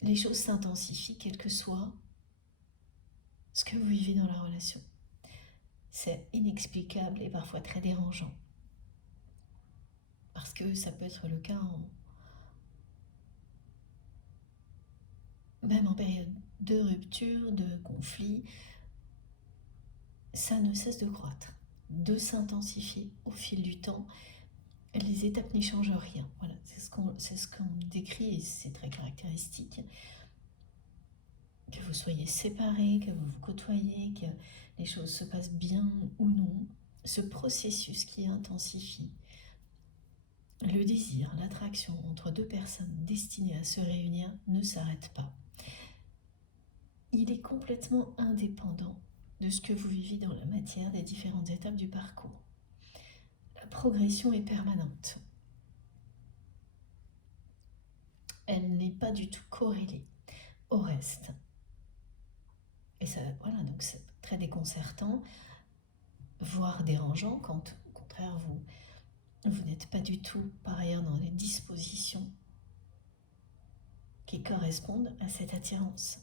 Les choses s'intensifient, quel que soit ce que vous vivez dans la relation. C'est inexplicable et parfois très dérangeant. Parce que ça peut être le cas même en période de rupture, de conflit, ça ne cesse de croître, de s'intensifier au fil du temps. Les étapes n'y changent rien. Voilà, c'est ce qu'on décrit et c'est très caractéristique. Que vous soyez séparés, que vous vous côtoyez, que les choses se passent bien ou non, ce processus qui intensifie le désir, l'attraction entre deux personnes destinées à se réunir ne s'arrête pas. Il est complètement indépendant de ce que vous vivez dans la matière des différentes étapes du parcours. La progression est permanente. Elle n'est pas du tout corrélée au reste. Et ça, voilà, donc c'est très déconcertant, voire dérangeant quand contraire, vous n'êtes pas du tout par ailleurs dans les dispositions qui correspondent à cette attirance.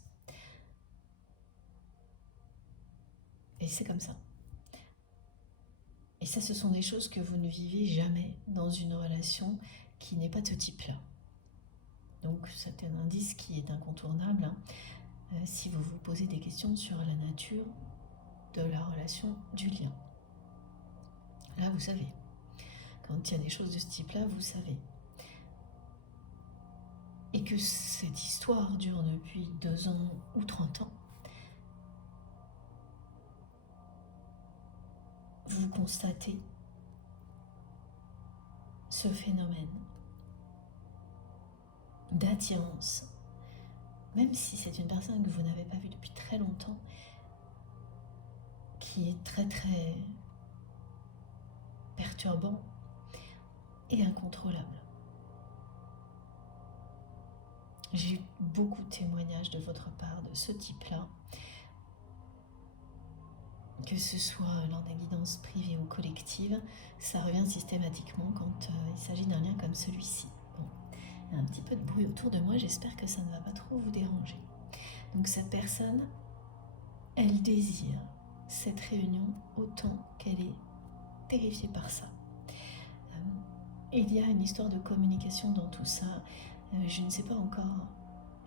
Et c'est comme ça. Et ça, ce sont des choses que vous ne vivez jamais dans une relation qui n'est pas de ce type-là. Donc c'est un indice qui est incontournable, hein, si vous vous posez des questions sur la nature de la relation, du lien. Là, vous savez. Quand il y a des choses de ce type-là, vous savez. Et que cette histoire dure depuis 2 ans ou 30 ans, vous constatez ce phénomène d'attirance, même si c'est une personne que vous n'avez pas vue depuis très longtemps, qui est très très perturbant et incontrôlable. J'ai eu beaucoup de témoignages de votre part de ce type-là, que ce soit lors des guidances privées ou collectives, ça revient systématiquement quand il s'agit d'un lien comme celui-ci. Bon, il y a un petit peu de bruit autour de moi, j'espère que ça ne va pas trop vous déranger. Donc cette personne, elle désire cette réunion autant qu'elle est terrifiée par ça. Il y a une histoire de communication dans tout ça. Je ne sais pas encore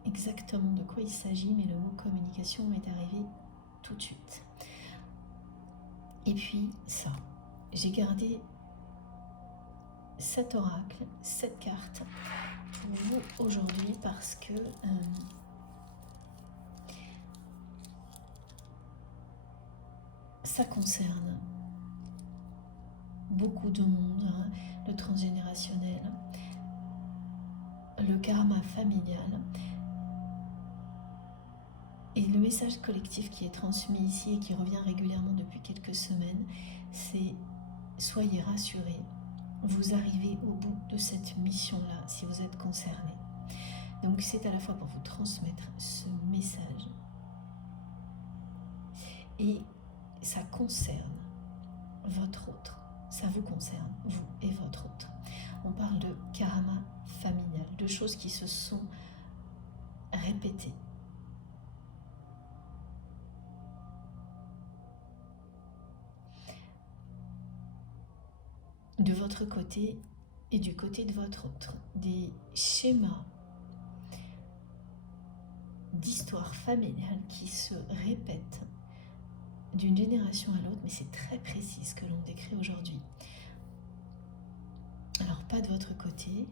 exactement de quoi il s'agit, mais le mot communication est arrivé tout de suite. Et puis ça, j'ai gardé cet oracle, cette carte pour vous aujourd'hui parce que ça concerne beaucoup de monde, hein, le transgénérationnel, le karma familial. Et le message collectif qui est transmis ici et qui revient régulièrement depuis quelques semaines, c'est « Soyez rassurés, vous arrivez au bout de cette mission-là si vous êtes concernés ». Donc c'est à la fois pour vous transmettre ce message et ça concerne votre autre, ça vous concerne, vous et votre autre. On parle de karma familial, de choses qui se sont répétées. De votre côté et du côté de votre autre, des schémas d'histoire familiale qui se répètent d'une génération à l'autre, mais c'est très précis ce que l'on décrit aujourd'hui. Alors pas de votre côté,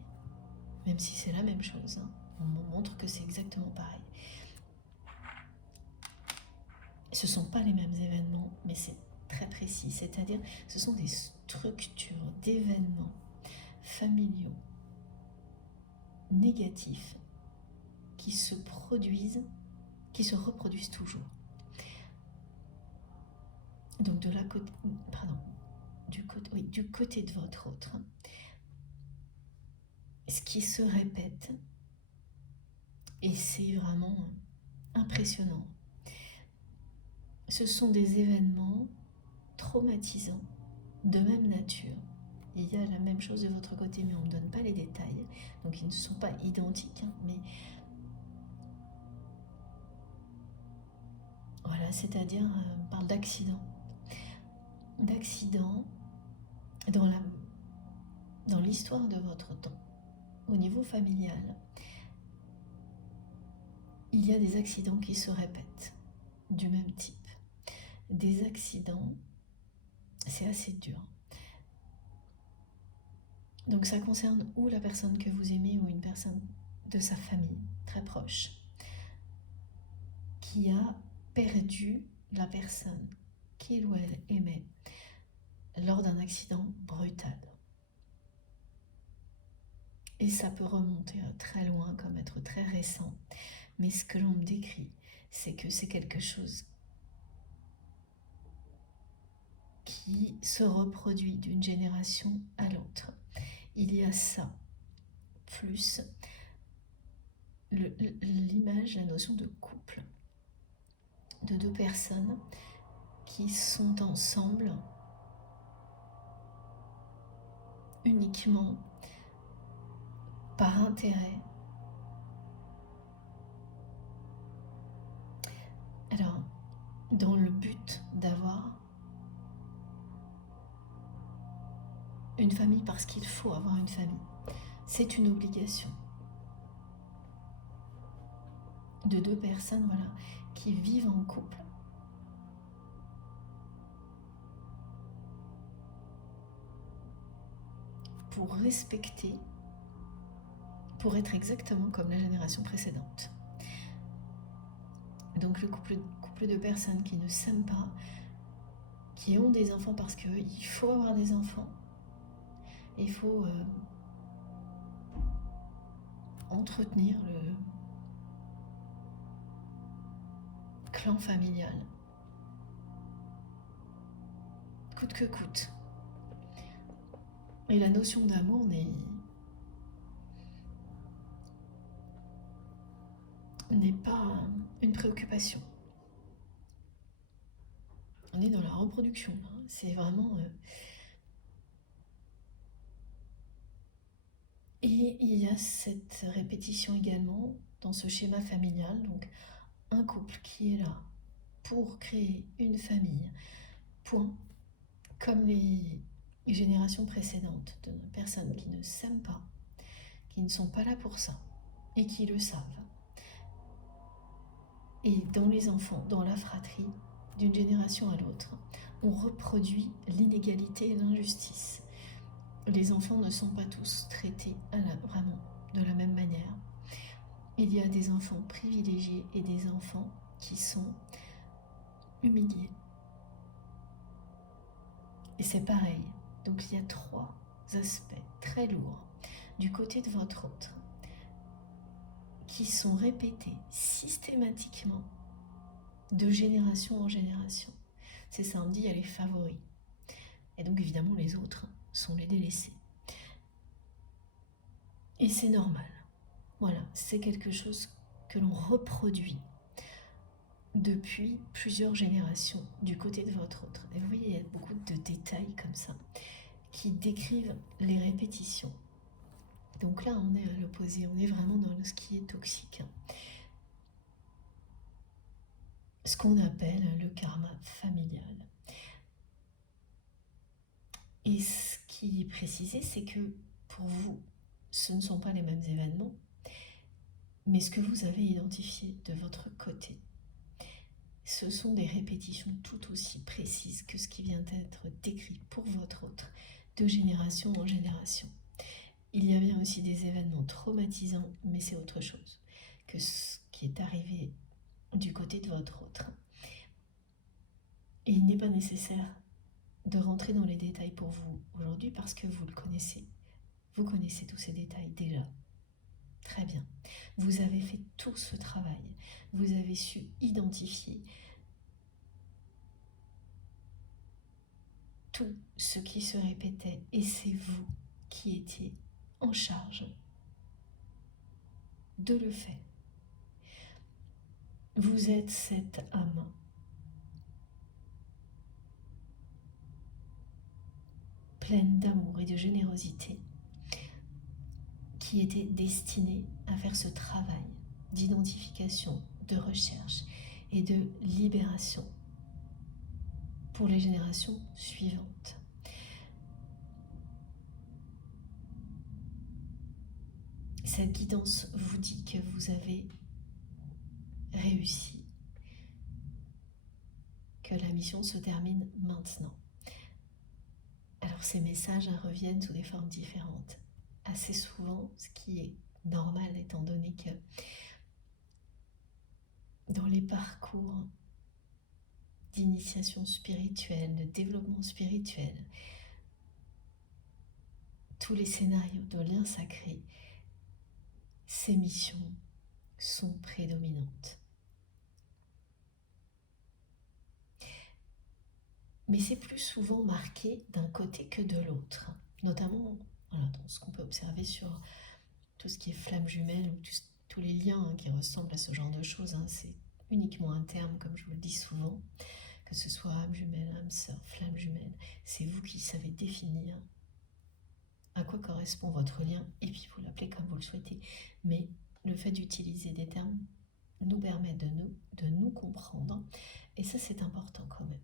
même si c'est la même chose, hein, on me montre que c'est exactement pareil. Ce ne sont pas les mêmes événements, mais c'est très précis, c'est-à-dire ce sont des structures d'événements familiaux négatifs qui se produisent, qui se reproduisent toujours. Donc du côté de votre autre, ce qui se répète, et c'est vraiment impressionnant, ce sont des événements traumatisants de même nature. Il y a la même chose de votre côté, mais on ne me donne pas les détails, donc ils ne sont pas identiques, hein, mais voilà, c'est-à-dire on parle d'accident dans l'histoire de votre temps, au niveau familial. Il y a des accidents qui se répètent, du même type. Des accidents, c'est assez dur. Donc ça concerne ou la personne que vous aimez ou une personne de sa famille, très proche, qui a perdu la personne qu'il ou elle aimait lors d'un accident brutal. Et ça peut remonter très loin, comme être très récent. Mais ce que l'on me décrit, c'est que c'est quelque chose qui se reproduit d'une génération à l'autre. Il y a ça, plus l'image, la notion de couple, de 2 personnes qui sont ensemble uniquement par intérêt. Alors, dans le but d'avoir une famille parce qu'il faut avoir une famille. C'est une obligation de deux personnes, voilà, qui vivent en couple. Pour respecter, pour être exactement comme la génération précédente. Donc le couple de personnes qui ne s'aiment pas, qui ont des enfants parce qu'il faut avoir des enfants, il faut entretenir le clan familial, coûte que coûte. Et la notion d'amour n'est pas une préoccupation. On est dans la reproduction, hein. C'est vraiment... Et il y a cette répétition également dans ce schéma familial, donc un couple qui est là pour créer une famille, point, comme les générations précédentes de personnes qui ne s'aiment pas, qui ne sont pas là pour ça, et qui le savent. Et dans les enfants, dans la fratrie, d'une génération à l'autre, on reproduit l'inégalité et l'injustice. Les enfants ne sont pas tous traités vraiment de la même manière. Il y a des enfants privilégiés et des enfants qui sont humiliés. Et c'est pareil. Donc il y a trois aspects très lourds du côté de votre autre qui sont répétés systématiquement de génération en génération. C'est ça, on dit, il y a les favoris. Et donc évidemment les autres sont les délaissés. Et c'est normal. Voilà, c'est quelque chose que l'on reproduit depuis plusieurs générations du côté de votre autre. Et vous voyez, il y a beaucoup de détails comme ça qui décrivent les répétitions. Donc là, on est à l'opposé, on est vraiment dans ce qui est toxique. Ce qu'on appelle le karma familial. Et ce qui est précisé, c'est que pour vous, ce ne sont pas les mêmes événements, mais ce que vous avez identifié de votre côté, ce sont des répétitions tout aussi précises que ce qui vient d'être décrit pour votre autre, de génération en génération. Il y a bien aussi des événements traumatisants, mais c'est autre chose que ce qui est arrivé du côté de votre autre. Et il n'est pas nécessaire de rentrer dans les détails pour vous aujourd'hui parce que vous le connaissez. Vous connaissez tous ces détails déjà. Très bien. Vous avez fait tout ce travail. Vous avez su identifier tout ce qui se répétait et c'est vous qui étiez en charge de le faire. Vous êtes cette âme pleine d'amour et de générosité qui était destinée à faire ce travail d'identification, de recherche et de libération pour les générations suivantes. Cette guidance vous dit que vous avez réussi, que la mission se termine maintenant. Alors ces messages reviennent sous des formes différentes, assez souvent, ce qui est normal étant donné que dans les parcours d'initiation spirituelle, de développement spirituel, tous les scénarios de liens sacrés, ces missions sont prédominantes. Mais c'est plus souvent marqué d'un côté que de l'autre, notamment voilà, dans ce qu'on peut observer sur tout ce qui est flamme jumelle ou tous les liens qui ressemblent à ce genre de choses. C'est uniquement un terme, comme je vous le dis souvent, que ce soit âme jumelle, âme sœur, flamme jumelle, c'est vous qui savez définir à quoi correspond votre lien, et puis vous l'appelez comme vous le souhaitez. Mais le fait d'utiliser des termes nous permet de nous comprendre, et ça c'est important quand même.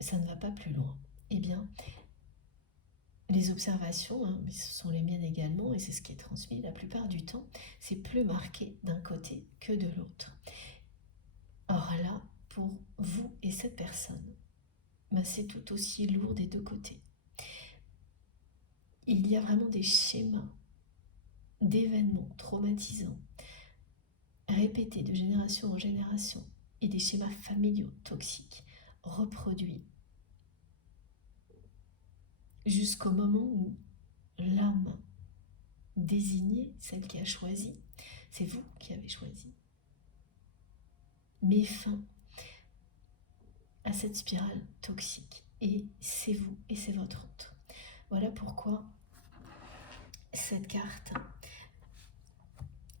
Ça ne va pas plus loin. Eh bien, les observations, hein, mais ce sont les miennes également, et c'est ce qui est transmis la plupart du temps, c'est plus marqué d'un côté que de l'autre. Or là, pour vous et cette personne, ben c'est tout aussi lourd des deux côtés. Il y a vraiment des schémas d'événements traumatisants, répétés de génération en génération, et des schémas familiaux toxiques reproduits jusqu'au moment où l'âme désignée, celle qui a choisi, c'est vous qui avez choisi, met fin à cette spirale toxique. Et c'est vous, et c'est votre honte. Voilà pourquoi cette carte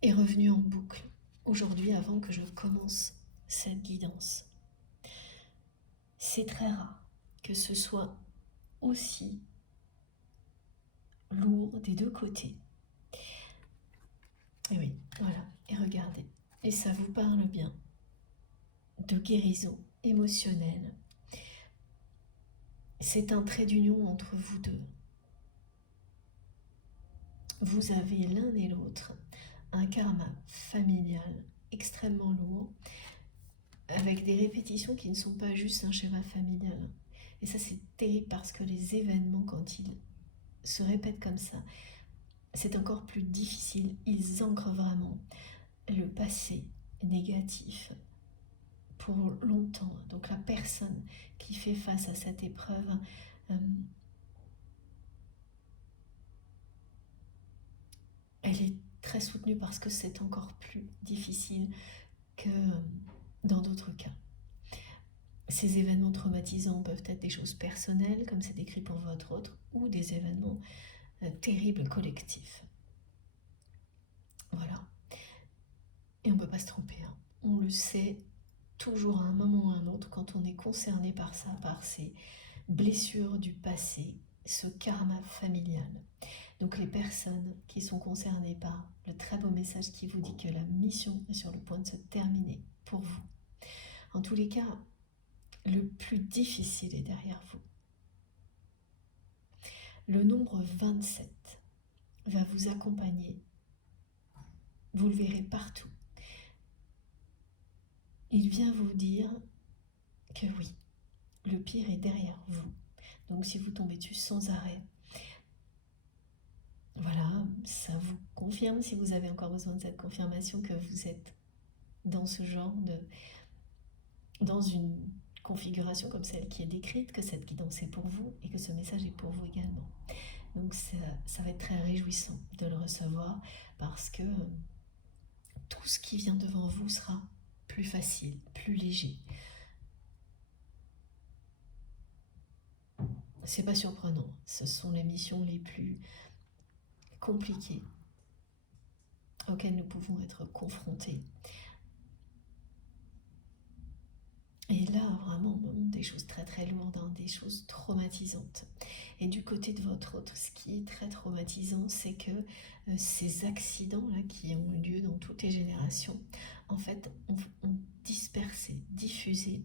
est revenue en boucle aujourd'hui avant que je commence cette guidance. C'est très rare que ce soit aussi lourd des deux côtés. Et oui, voilà, et regardez, et ça vous parle bien de guérison émotionnelle. C'est un trait d'union entre vous deux. Vous avez l'un et l'autre un karma familial extrêmement lourd, avec des répétitions qui ne sont pas juste un schéma familial. Et ça c'est terrible parce que les événements, quand ils se répètent comme ça, c'est encore plus difficile. Ils ancrent vraiment le passé négatif pour longtemps. Donc la personne qui fait face à cette épreuve elle est très soutenue parce que c'est encore plus difficile que dans d'autres cas. Ces événements traumatisants peuvent être des choses personnelles, comme c'est décrit pour votre autre, ou des événements terribles collectifs. Voilà. Et on ne peut pas se tromper. Hein. On le sait toujours à un moment ou à un autre quand on est concerné par ça, par ces blessures du passé, ce karma familial. Donc les personnes qui sont concernées par le très beau message qui vous dit que la mission est sur le point de se terminer pour vous. En tous les cas, le plus difficile est derrière vous. Le nombre 27 va vous accompagner. Vous le verrez partout. Il vient vous dire que oui, le pire est derrière vous. Donc si vous tombez dessus sans arrêt, voilà, ça vous confirme, si vous avez encore besoin de cette confirmation, que vous êtes dans ce genre dans une configuration comme celle qui est décrite, que cette guidance est pour vous et que ce message est pour vous également. Donc ça va être très réjouissant de le recevoir parce que tout ce qui vient devant vous sera plus facile, plus léger. C'est pas surprenant, ce sont les missions les plus compliquées auxquelles nous pouvons être confrontés. Et là, vraiment, des choses très très lourdes, hein, des choses traumatisantes. Et du côté de votre autre, ce qui est très traumatisant, c'est que ces accidents-là qui ont eu lieu dans toutes les générations, en fait, ont dispersé, diffusé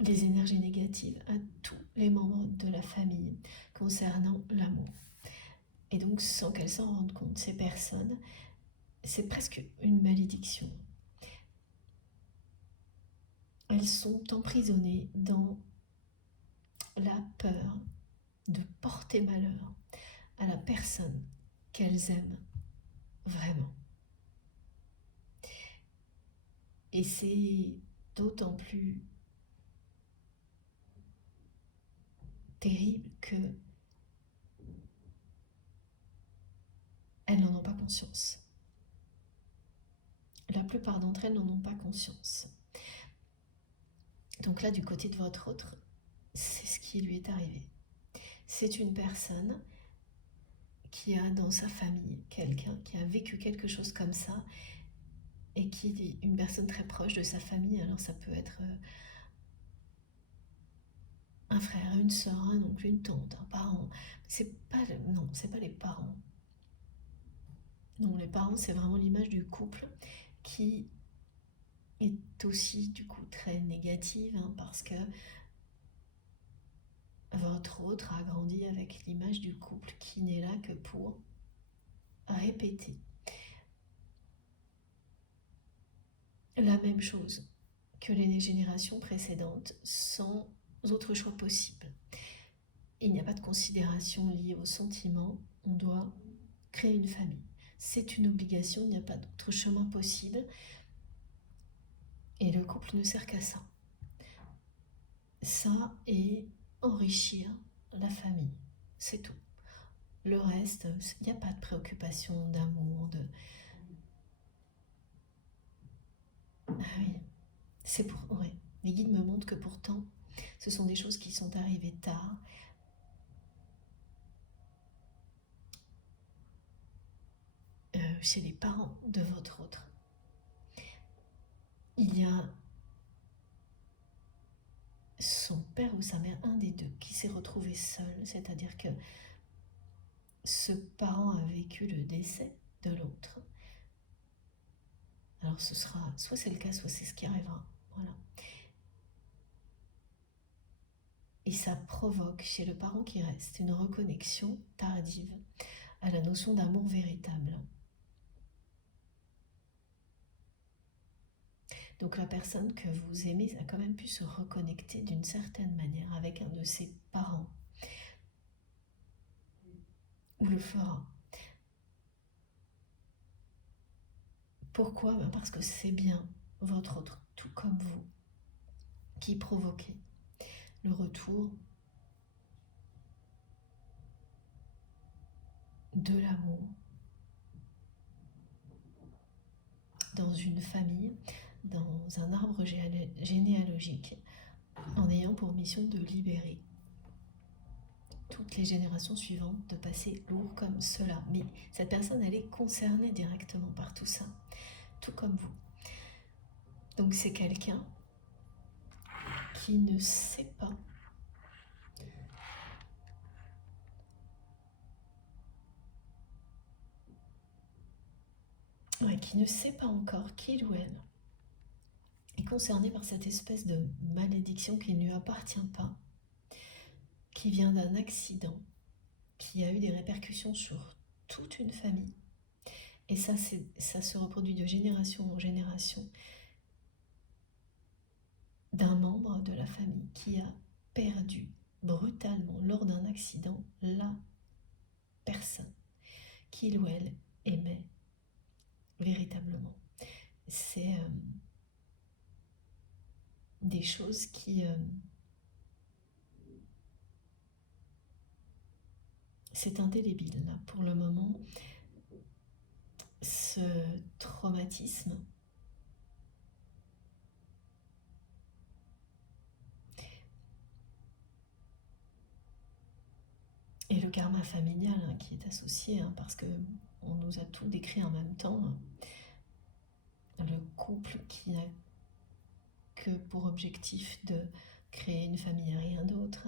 les énergies négatives à tous les membres de la famille concernant l'amour. Et donc, sans qu'elles s'en rendent compte, ces personnes, c'est presque une malédiction. Elles sont emprisonnées dans la peur de porter malheur à la personne qu'elles aiment vraiment. Et c'est d'autant plus terrible que elles n'en ont pas conscience. La plupart d'entre elles n'en ont pas conscience. Donc là, du côté de votre autre, c'est ce qui lui est arrivé. C'est une personne qui a dans sa famille quelqu'un qui a vécu quelque chose comme ça et qui est une personne très proche de sa famille. Alors ça peut être un frère, une sœur, un oncle, une tante, un parent. Non, c'est pas les parents. Non, les parents, c'est vraiment l'image du couple qui est aussi du coup très négative, hein, parce que votre autre a grandi avec l'image du couple qui n'est là que pour répéter la même chose que les générations précédentes sans autre choix possible. Il n'y a pas de considération liée aux sentiments, on doit créer une famille. C'est une obligation, il n'y a pas d'autre chemin possible. Et le couple ne sert qu'à ça. Ça et enrichir la famille, c'est tout. Le reste, il n'y a pas de préoccupation d'amour, de... Ah oui, c'est pour... Ouais. Les guides me montrent que pourtant, ce sont des choses qui sont arrivées tard. Chez les parents de votre autre. Il y a son père ou sa mère, un des deux, qui s'est retrouvé seul, c'est-à-dire que ce parent a vécu le décès de l'autre. Alors ce sera, soit c'est le cas, soit c'est ce qui arrivera. Voilà. Et ça provoque chez le parent qui reste une reconnexion tardive à la notion d'amour véritable. Donc la personne que vous aimez a quand même pu se reconnecter d'une certaine manière avec un de ses parents. Ou le fera. Pourquoi? Parce que c'est bien votre autre, tout comme vous, qui provoquait le retour de l'amour dans une famille, dans un arbre généalogique, en ayant pour mission de libérer toutes les générations suivantes, de passer lourd comme cela. Mais cette personne, elle est concernée directement par tout ça, tout comme vous. Donc c'est quelqu'un qui ne sait pas qui ne sait pas encore qu'il ou elle est concerné par cette espèce de malédiction qui ne lui appartient pas, qui vient d'un accident, qui a eu des répercussions sur toute une famille. Et ça se reproduit de génération en génération, d'un membre de la famille qui a perdu brutalement lors d'un accident la personne qu'il ou elle aimait véritablement. C'est des choses qui... c'est indélébile là, pour le moment. Ce traumatisme et le karma familial qui est associé, parce que on nous a tout décrit en même temps. Le couple qui n'a que pour objectif de créer une famille et rien d'autre.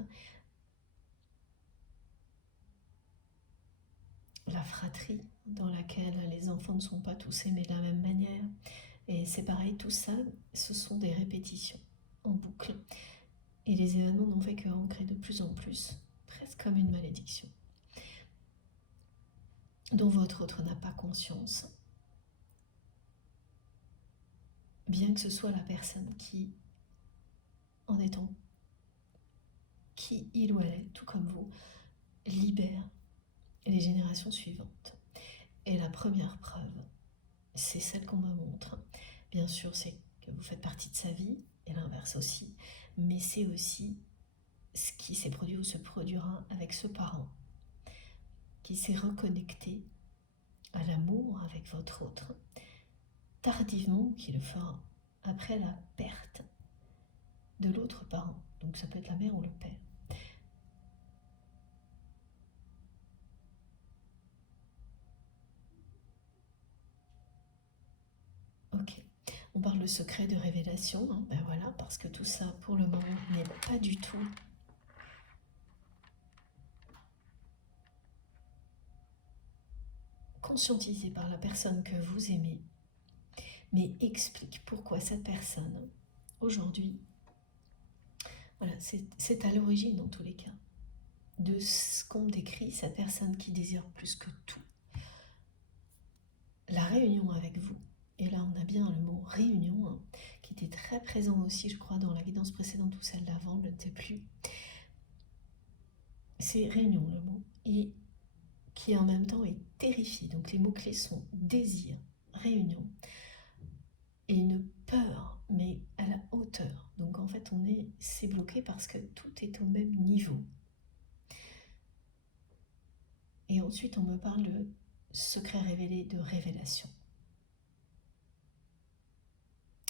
La fratrie dans laquelle les enfants ne sont pas tous aimés de la même manière. Et c'est pareil, tout ça, ce sont des répétitions en boucle. Et les événements n'ont fait qu'ancrer de plus en plus, presque comme une malédiction, dont votre autre n'a pas conscience. Bien que ce soit la personne qui, en étant qui il ou elle est, tout comme vous, libère les générations suivantes. Et la première preuve, c'est celle qu'on me montre. Bien sûr, c'est que vous faites partie de sa vie, et l'inverse aussi, mais c'est aussi ce qui s'est produit ou se produira avec ce parent qui s'est reconnecté à l'amour avec votre autre, tardivement, qui le fera après la perte de l'autre parent. Donc ça peut être la mère ou le père. Ok, on parle de secret de révélation, ben voilà, parce que tout ça pour le moment n'est pas du tout conscientisé par la personne que vous aimez, mais explique pourquoi cette personne, aujourd'hui, voilà, c'est à l'origine dans tous les cas, de ce qu'on décrit, cette personne qui désire plus que tout la réunion avec vous. Et là, on a bien le mot réunion, hein, qui était très présent aussi, je crois, dans la guidance précédente ou celle d'avant, je ne sais plus. C'est réunion le mot, et qui en même temps est terrifié. Donc les mots-clés sont désir, réunion, et une peur, mais à la hauteur. Donc en fait, c'est bloqué parce que tout est au même niveau. Et ensuite, on me parle de secret révélé, de révélation.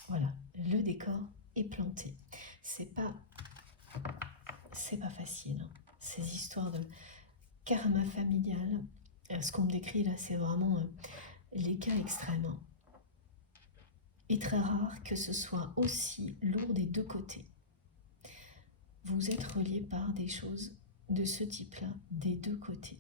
Voilà, le décor est planté. C'est pas facile, hein. Ces histoires de karma familial, ce qu'on me décrit là, c'est vraiment les cas extrêmes, hein. Et très rare que ce soit aussi lourd des deux côtés. Vous êtes reliés par des choses de ce type-là, des deux côtés.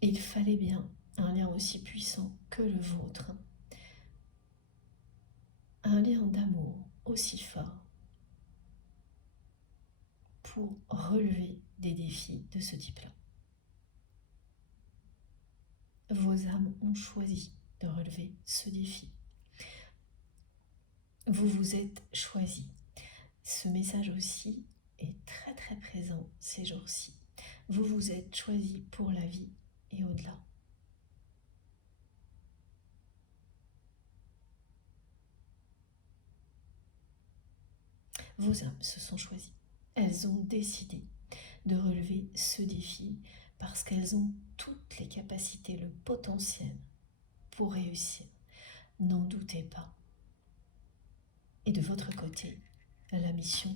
Il fallait bien un lien aussi puissant que le vôtre, un lien d'amour aussi fort pour relever des défis de ce type-là. Vos âmes ont choisi de relever ce défi. Vous vous êtes choisi. Ce message aussi est très très présent ces jours-ci. Vous vous êtes choisi pour la vie et au-delà. Vos âmes se sont choisies. Elles ont décidé de relever ce défi parce qu'elles ont toutes les capacités, le potentiel pour réussir. N'en doutez pas. Et de votre côté, la mission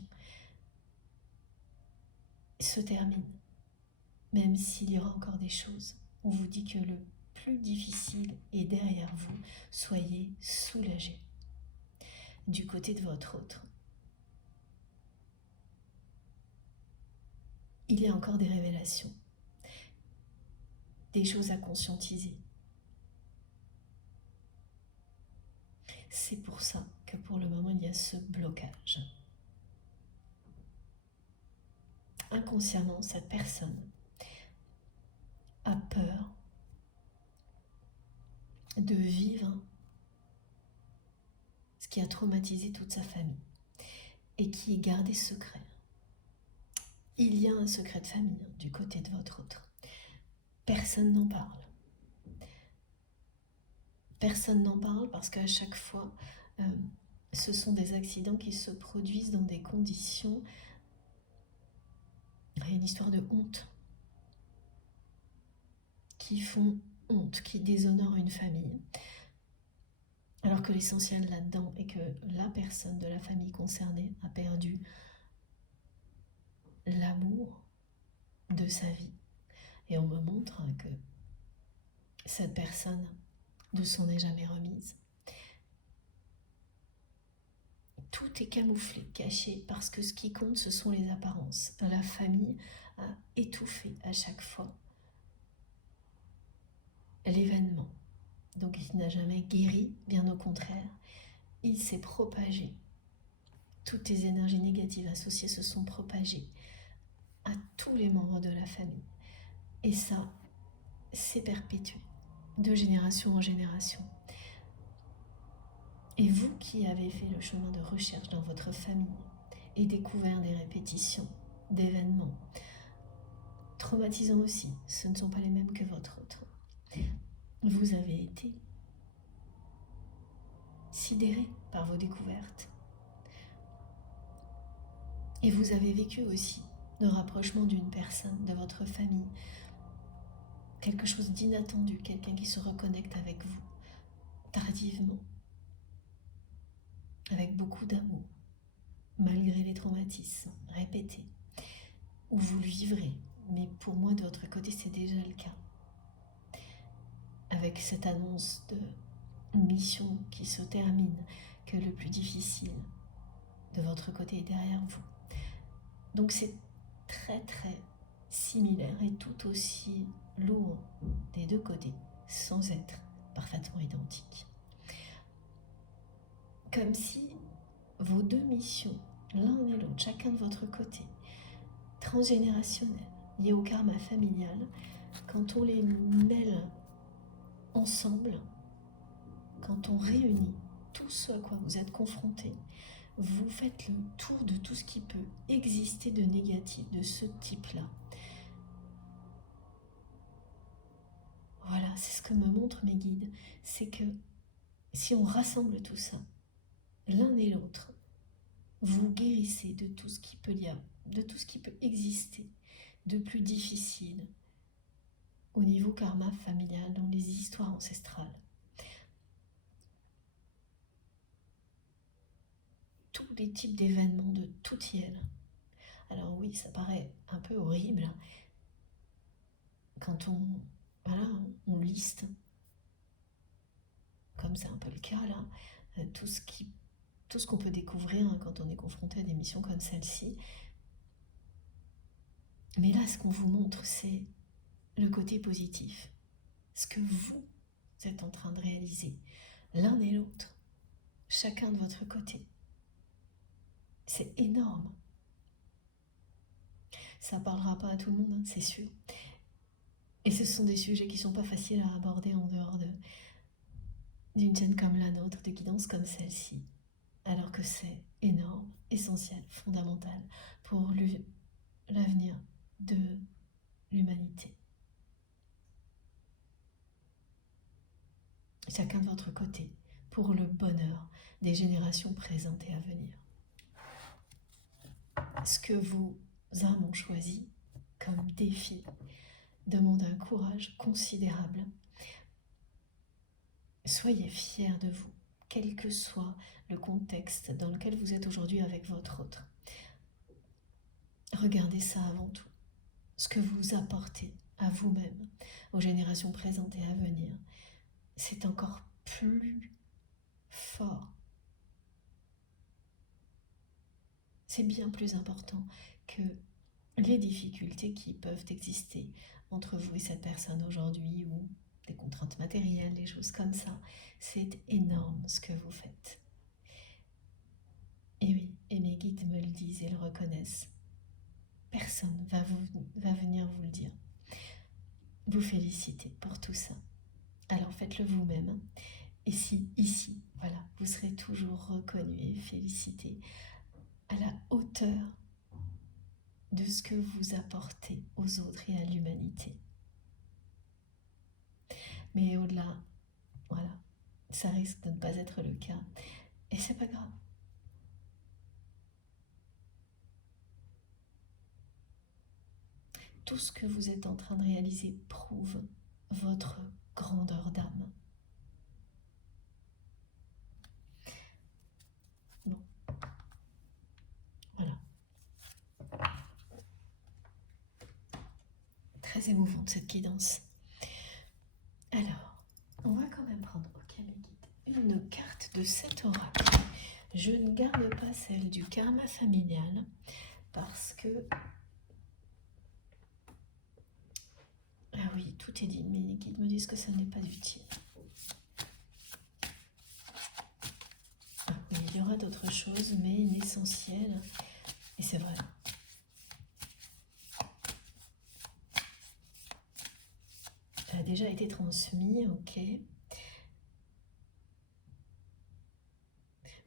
se termine. Même s'il y aura encore des choses, on vous dit que le plus difficile est derrière vous. Soyez soulagés. Du côté de votre autre, il y a encore des révélations, des choses à conscientiser. C'est pour ça que pour le moment, il y a ce blocage. Inconsciemment, cette personne a peur de vivre ce qui a traumatisé toute sa famille et qui est gardé secret. Il y a un secret de famille du côté de votre autre. Personne n'en parle. Personne n'en parle parce qu'à chaque fois, ce sont des accidents qui se produisent dans des conditions. Il y a une histoire de honte qui font honte, qui déshonorent une famille. Alors que l'essentiel là-dedans est que la personne de la famille concernée a perdu l'amour de sa vie. Et on me montre que cette personne ne s'en est jamais remise. Tout est camouflé, caché, parce que ce qui compte, ce sont les apparences. La famille a étouffé à chaque fois l'événement. Donc il n'a jamais guéri, bien au contraire, il s'est propagé. Toutes les énergies négatives associées se sont propagées à tous les membres de la famille. Et ça, c'est perpétué, de génération en génération. Et vous qui avez fait le chemin de recherche dans votre famille et découvert des répétitions d'événements traumatisants aussi, ce ne sont pas les mêmes que votre autre. Vous avez été sidéré par vos découvertes. Et vous avez vécu aussi le rapprochement d'une personne de votre famille, quelque chose d'inattendu, quelqu'un qui se reconnecte avec vous, tardivement, avec beaucoup d'amour, malgré les traumatismes répétés, où vous le vivrez. Mais pour moi, de votre côté, c'est déjà le cas. Avec cette annonce de mission qui se termine, que le plus difficile de votre côté est derrière vous. Donc c'est très très similaire et tout aussi lourd des deux côtés, sans être parfaitement identique. Comme si vos deux missions, l'un et l'autre, chacun de votre côté, transgénérationnelles, liées au karma familial, quand on les mêle ensemble, quand on réunit tout ce à quoi vous êtes confrontés, vous faites le tour de tout ce qui peut exister de négatif de ce type-là. Voilà, c'est ce que me montrent mes guides, c'est que si on rassemble tout ça, l'un et l'autre, vous guérissez de tout ce qui peut de tout ce qui peut exister de plus difficile au niveau karma familial, dans les histoires ancestrales. Tous les types d'événements de tout tiers. Alors oui, ça paraît un peu horrible quand on liste, comme c'est un peu le cas là, tout ce qu'on peut découvrir quand on est confronté à des missions comme celle-ci. Mais là, ce qu'on vous montre, c'est le côté positif. Ce que vous êtes en train de réaliser, l'un et l'autre, chacun de votre côté. C'est énorme. Ça ne parlera pas à tout le monde, hein, c'est sûr. Et ce sont des sujets qui ne sont pas faciles à aborder en dehors d'une chaîne comme la nôtre, de guidance comme celle-ci. Alors que c'est énorme, essentiel, fondamental pour l'avenir de l'humanité. Chacun de votre côté, pour le bonheur des générations présentes et à venir. Ce que vos âmes ont choisi comme défi demande un courage considérable. Soyez fiers de vous, quel que soit le contexte dans lequel vous êtes aujourd'hui avec votre autre. Regardez ça avant tout, ce que vous apportez à vous-même, aux générations présentes et à venir. C'est encore plus fort. C'est bien plus important que les difficultés qui peuvent exister entre vous et cette personne aujourd'hui, ou des contraintes matérielles, des choses comme ça. C'est énorme ce que vous faites. Et oui, et mes guides me le disent et le reconnaissent. Personne va venir vous le dire. Vous féliciter pour tout ça. Alors faites-le vous-même. Et si ici, voilà, vous serez toujours reconnu et félicité à la hauteur de ce que vous apportez aux autres et à l'humanité. Mais au-delà, voilà, ça risque de ne pas être le cas. Et c'est pas grave. Tout ce que vous êtes en train de réaliser prouve votre grandeur d'âme. Bon, voilà. Très émouvante cette guidance. Alors, on va quand même prendre, ok mes guides, une carte de cet oracle. Je ne garde pas celle du karma familial parce que... Ah oui, tout est dit, mais les guides me disent que ça n'est pas utile. Ah oui, il y aura d'autres choses, mais inessentielles. Et c'est vrai. Ça a déjà été transmis, ok.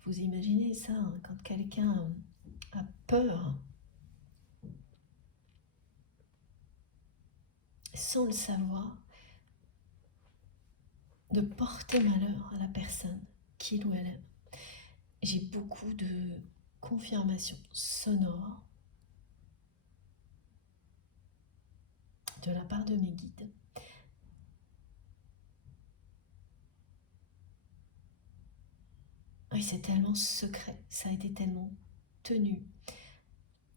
Vous imaginez ça, hein, quand quelqu'un a peur, sans le savoir, de porter malheur à la personne qu'il ou elle aime. J'ai beaucoup de confirmations sonores de la part de mes guides. Oui, c'est tellement secret, ça a été tellement tenu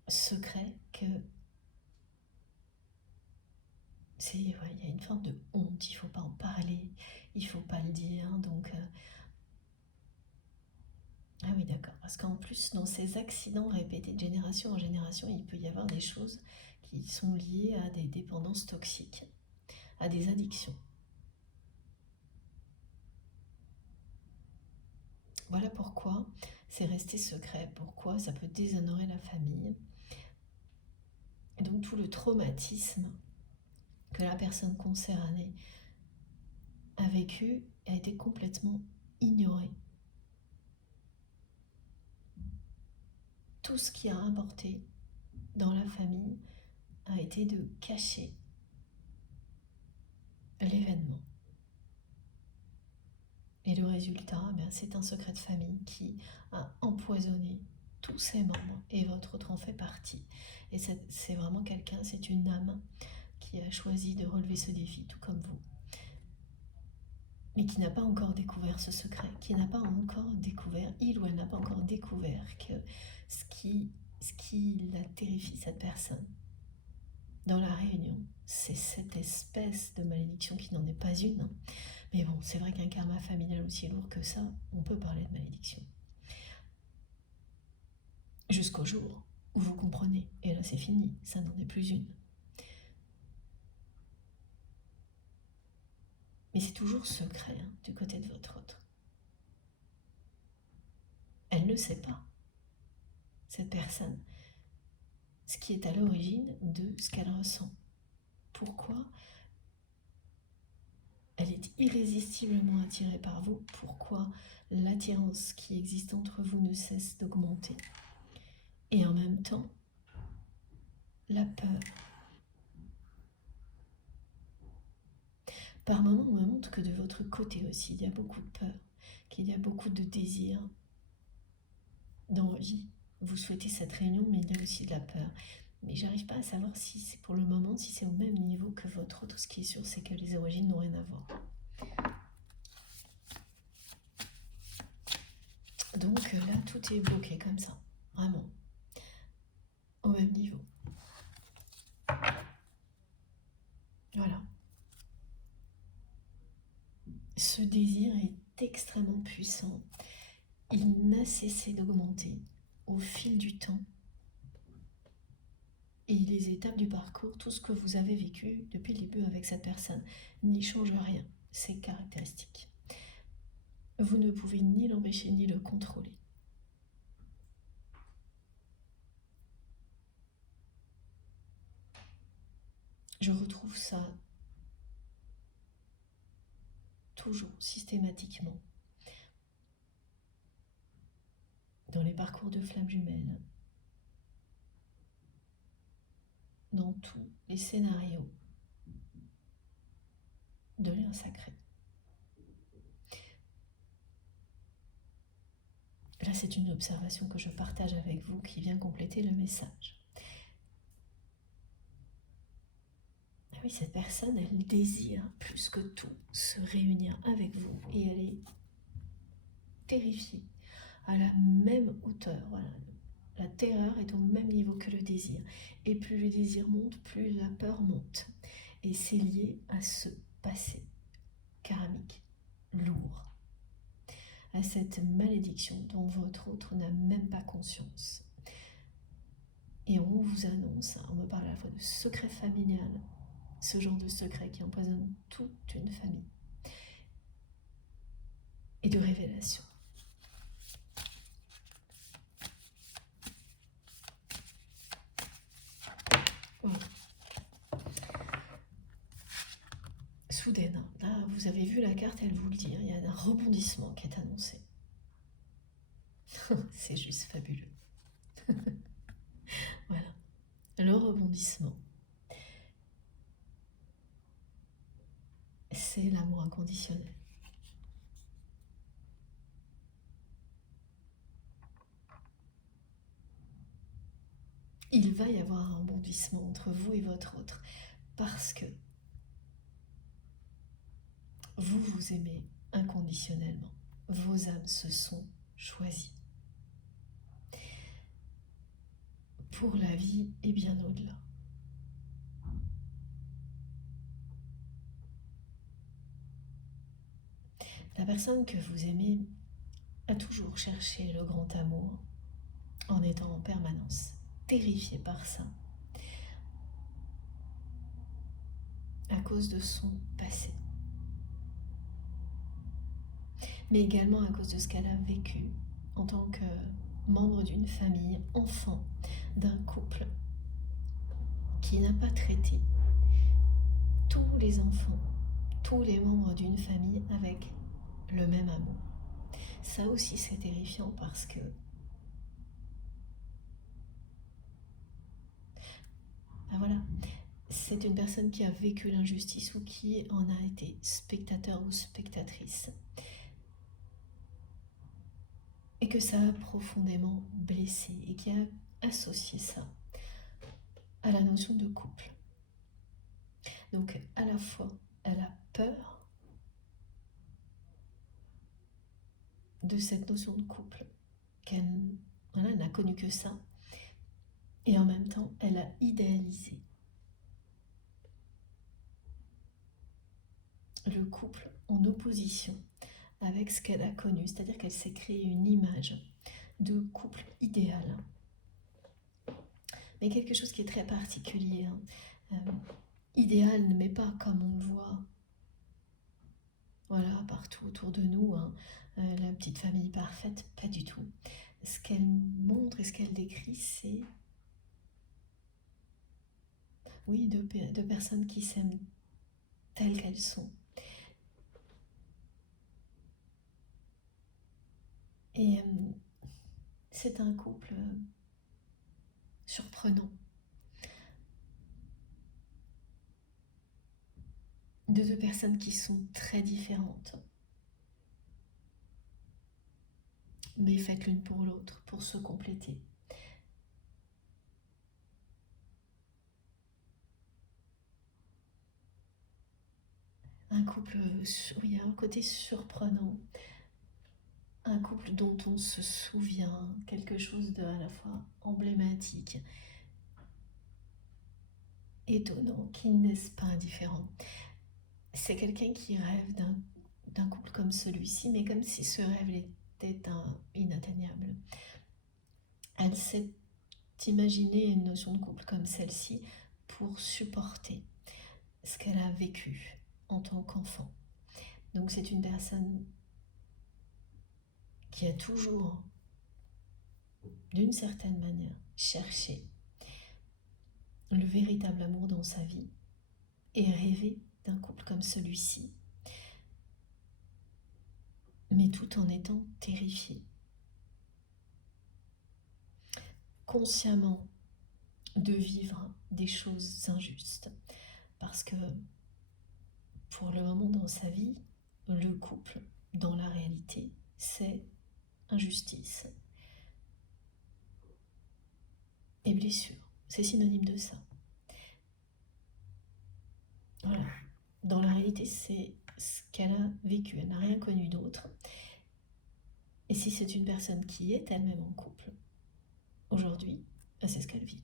secret que ouais, il y a une forme de honte, il ne faut pas en parler, il ne faut pas le dire, donc... Ah oui, d'accord, parce qu'en plus, dans ces accidents répétés de génération en génération, il peut y avoir des choses qui sont liées à des dépendances toxiques, à des addictions. Voilà pourquoi c'est resté secret, pourquoi ça peut déshonorer la famille. Et donc tout le traumatisme que la personne concernée a vécu a été complètement ignoré. Tout ce qui a importé dans la famille a été de cacher l'événement. Et le résultat, c'est un secret de famille qui a empoisonné tous ses membres et votre autre en fait partie. Et c'est vraiment quelqu'un, c'est une âme qui a choisi de relever ce défi, tout comme vous. Mais qui n'a pas encore découvert ce secret, qui n'a pas encore découvert, il ou elle n'a pas encore découvert que ce qui la terrifie, cette personne, dans la réunion, c'est cette espèce de malédiction qui n'en est pas une. Mais bon, c'est vrai qu'un karma familial aussi lourd que ça, on peut parler de malédiction. Jusqu'au jour où vous comprenez, et là c'est fini, ça n'en est plus une. Mais c'est toujours secret du côté de votre autre. Elle ne sait pas, cette personne, ce qui est à l'origine de ce qu'elle ressent. Pourquoi elle est irrésistiblement attirée par vous? Pourquoi l'attirance qui existe entre vous ne cesse d'augmenter? Et en même temps, la peur. Par moments, on me montre que de votre côté aussi, il y a beaucoup de peur, qu'il y a beaucoup de désir, d'envie. Vous souhaitez cette réunion, mais il y a aussi de la peur. Mais j'arrive pas à savoir si c'est pour le moment, si c'est au même niveau que votre autre. Ce qui est sûr, c'est que les origines n'ont rien à voir. Donc là, tout est bloqué comme ça, vraiment, au même niveau. Voilà. Ce désir est extrêmement puissant. Il n'a cessé d'augmenter au fil du temps. Et les étapes du parcours, tout ce que vous avez vécu depuis le début avec cette personne, n'y change rien. C'est caractéristique. Vous ne pouvez ni l'empêcher ni le contrôler. Je retrouve ça toujours, systématiquement, dans les parcours de flammes jumelles, dans tous les scénarios de liens sacrés. Là, c'est une observation que je partage avec vous qui vient compléter le message. Ah oui, cette personne, elle désire plus que tout se réunir avec vous et elle est terrifiée à la même hauteur. Voilà. La terreur est au même niveau que le désir. Et plus le désir monte, plus la peur monte. Et c'est lié à ce passé karmique, lourd, à cette malédiction dont votre autre n'a même pas conscience. Et on vous annonce, on me parle à la fois de secret familial, ce genre de secret qui empoisonne toute une famille, et de révélation. Voilà. Soudaine, là vous avez vu la carte, elle vous le dit, il y a un rebondissement qui est annoncé. C'est juste fabuleux. Voilà, le rebondissement. C'est l'amour inconditionnel. Il va y avoir un rebondissement entre vous et votre autre parce que vous vous aimez inconditionnellement. Vos âmes se sont choisies pour la vie et bien au-delà. La personne que vous aimez a toujours cherché le grand amour en étant en permanence terrifiée par ça, à cause de son passé, mais également à cause de ce qu'elle a vécu en tant que membre d'une famille, enfant d'un couple qui n'a pas traité tous les enfants, tous les membres d'une famille avec le même amour. Ça aussi c'est terrifiant parce que voilà, c'est une personne qui a vécu l'injustice ou qui en a été spectateur ou spectatrice et que ça a profondément blessé et qui a associé ça à la notion de couple. Donc à la fois elle a peur de cette notion de couple qu'elle n'a connu que ça, et en même temps elle a idéalisé le couple en opposition avec ce qu'elle a connu, c'est-à-dire qu'elle s'est créée une image de couple idéal, mais quelque chose qui est très particulier, idéal, mais pas comme on le voit voilà, partout autour de nous, la petite famille parfaite, pas du tout. Ce qu'elle montre et ce qu'elle décrit, c'est oui, deux personnes qui s'aiment telles qu'elles sont. Et c'est un couple surprenant. De deux personnes qui sont très différentes, mais faites l'une pour l'autre, pour se compléter. Un couple, il y a un côté surprenant, un couple dont on se souvient, quelque chose de à la fois emblématique, étonnant, qui ne laisse pas indifférent. C'est quelqu'un qui rêve d'un couple comme celui-ci, mais comme si ce rêve était inatteignable. Elle s'est imaginé une notion de couple comme celle-ci pour supporter ce qu'elle a vécu en tant qu'enfant. Donc c'est une personne qui a toujours, d'une certaine manière, cherché le véritable amour dans sa vie et rêvé d'un couple comme celui-ci, mais tout en étant terrifiée. Consciemment de vivre des choses injustes, parce que pour le moment dans sa vie, le couple, dans la réalité, c'est injustice et blessure. C'est synonyme de ça. Voilà. Dans la réalité, c'est ce qu'elle a vécu. Elle n'a rien connu d'autre. Et si c'est une personne qui est elle-même en couple, aujourd'hui, c'est ce qu'elle vit.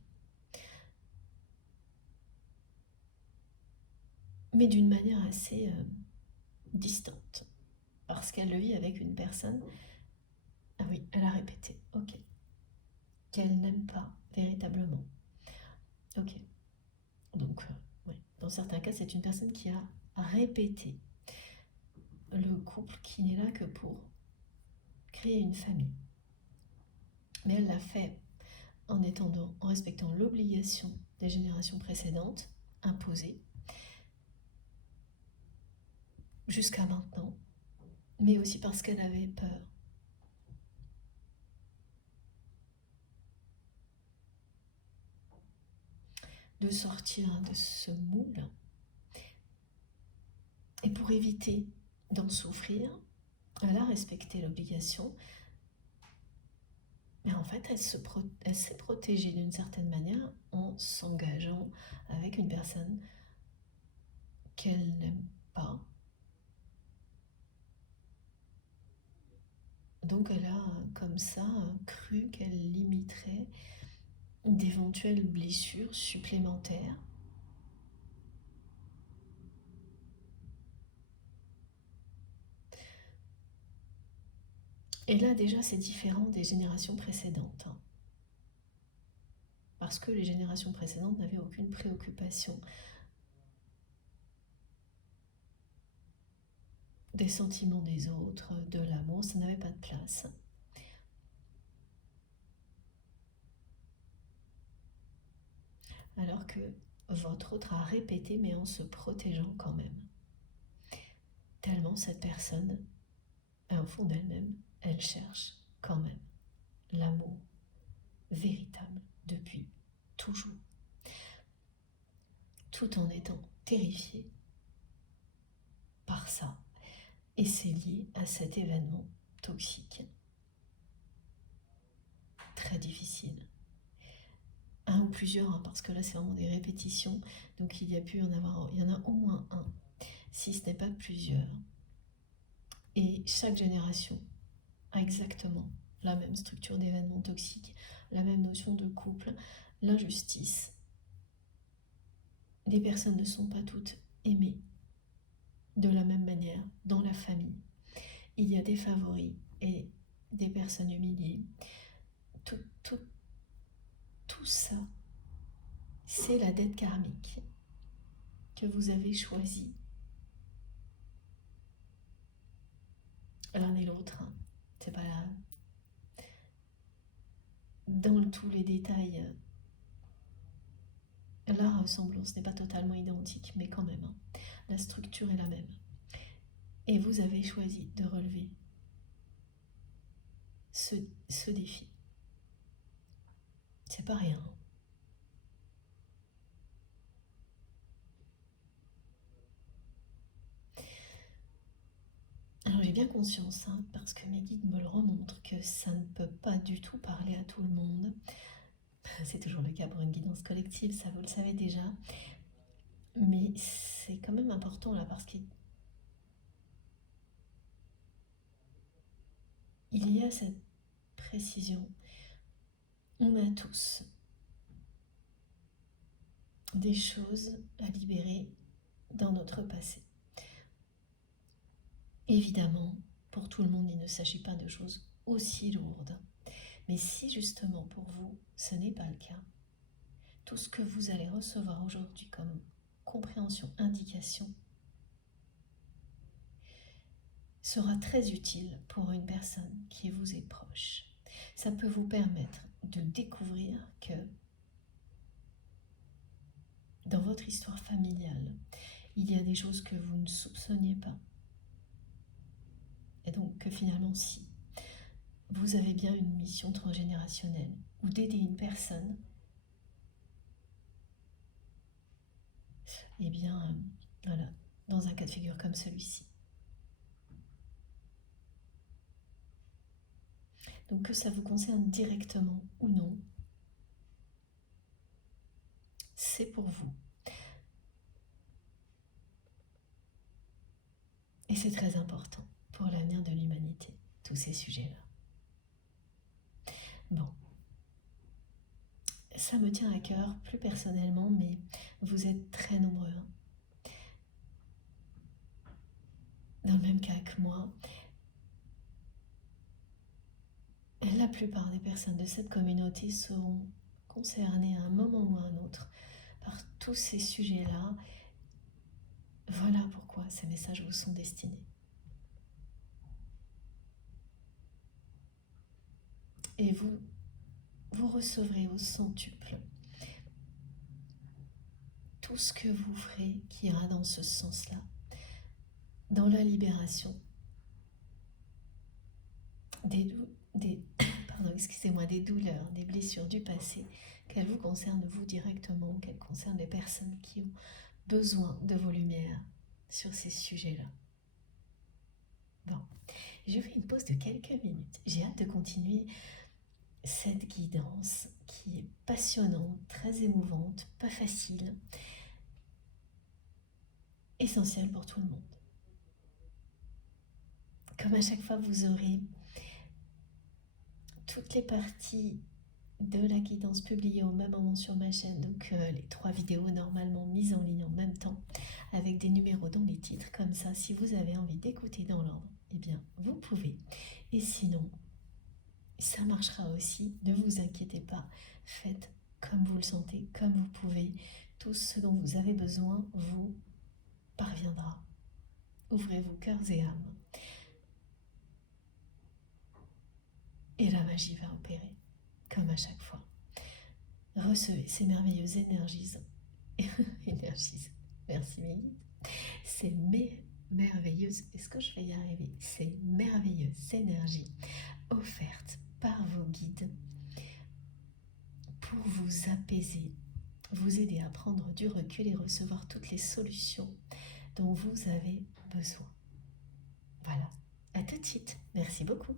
Mais d'une manière assez distante. Parce qu'elle le vit avec une personne, ah oui, elle a répété, ok, qu'elle n'aime pas véritablement. Ok. Donc, ouais. Dans certains cas, c'est une personne qui a répété le couple qui n'est là que pour créer une famille. Mais elle l'a fait en respectant l'obligation des générations précédentes, imposée, jusqu'à maintenant, mais aussi parce qu'elle avait peur. De sortir de ce moule. Et pour éviter d'en souffrir, elle a respecté l'obligation, mais en fait, elle s'est protégée d'une certaine manière en s'engageant avec une personne qu'elle n'aime pas. Donc elle a comme ça cru qu'elle limiterait d'éventuelles blessures supplémentaires. Et là, déjà, c'est différent des générations précédentes, hein. Parce que les générations précédentes n'avaient aucune préoccupation des sentiments des autres, de l'amour, ça n'avait pas de place. Alors que votre autre a répété, mais en se protégeant quand même. Tellement cette personne, au fond d'elle-même, elle cherche quand même l'amour véritable depuis toujours, tout en étant terrifiée par ça. Et c'est lié à cet événement toxique, très difficile. Un ou plusieurs, hein, parce que là c'est vraiment des répétitions, donc il y en a au moins un, si ce n'est pas plusieurs. Et chaque génération a exactement la même structure d'événements toxiques, la même notion de couple, l'injustice. Les personnes ne sont pas toutes aimées de la même manière dans la famille. Il y a des favoris et des personnes humiliées. Tout ça, c'est la dette karmique que vous avez choisie, l'un et l'autre, hein. C'est pas là. Dans tous les détails, la ressemblance n'est pas totalement identique, mais quand même, hein, la structure est la même. Et vous avez choisi de relever ce défi. C'est pas rien. Alors j'ai bien conscience, hein, parce que mes guides me le remontrent, que ça ne peut pas du tout parler à tout le monde. C'est toujours le cas pour une guidance collective, ça vous le savez déjà. Mais c'est quand même important là, parce qu'il y a cette précision. On a tous des choses à libérer dans notre passé. Évidemment, pour tout le monde, il ne s'agit pas de choses aussi lourdes. Mais si justement pour vous, ce n'est pas le cas, tout ce que vous allez recevoir aujourd'hui comme compréhension, indication, sera très utile pour une personne qui vous est proche. Ça peut vous permettre de découvrir que dans votre histoire familiale, il y a des choses que vous ne soupçonniez pas. Et donc que finalement, si vous avez bien une mission transgénérationnelle ou d'aider une personne, eh bien, voilà, dans un cas de figure comme celui-ci. Donc que ça vous concerne directement ou non, c'est pour vous. Et c'est très important pour l'avenir de l'humanité, tous ces sujets-là. Bon, ça me tient à cœur plus personnellement, mais vous êtes très nombreux, hein, dans le même cas que moi. La plupart des personnes de cette communauté seront concernées à un moment ou à un autre par tous ces sujets-là. Voilà pourquoi ces messages vous sont destinés. Et vous recevrez au centuple tout ce que vous ferez qui ira dans ce sens-là, dans la libération des douleurs, des blessures du passé, qu'elles vous concernent vous directement, qu'elles concernent les personnes qui ont besoin de vos lumières sur ces sujets-là. Bon, je fais une pause de quelques minutes. J'ai hâte de continuer cette guidance qui est passionnante, très émouvante, pas facile, essentielle pour tout le monde. Comme à chaque fois, vous aurez toutes les parties de la guidance publiée au même moment sur ma chaîne, donc les 3 vidéos normalement mises en ligne en même temps, avec des numéros dans les titres, comme ça, si vous avez envie d'écouter dans l'ordre, eh bien, vous pouvez. Et sinon, ça marchera aussi, ne vous inquiétez pas, faites comme vous le sentez, comme vous pouvez. Tout ce dont vous avez besoin vous parviendra. Ouvrez vos cœurs et âmes. Et la magie va opérer, comme à chaque fois. Recevez ces merveilleuses énergies. Merci mes guides. Ces merveilleuses, est-ce que je vais y arriver? Ces merveilleuses énergies offertes par vos guides pour vous apaiser, vous aider à prendre du recul et recevoir toutes les solutions dont vous avez besoin. Voilà, à tout de suite. Merci beaucoup.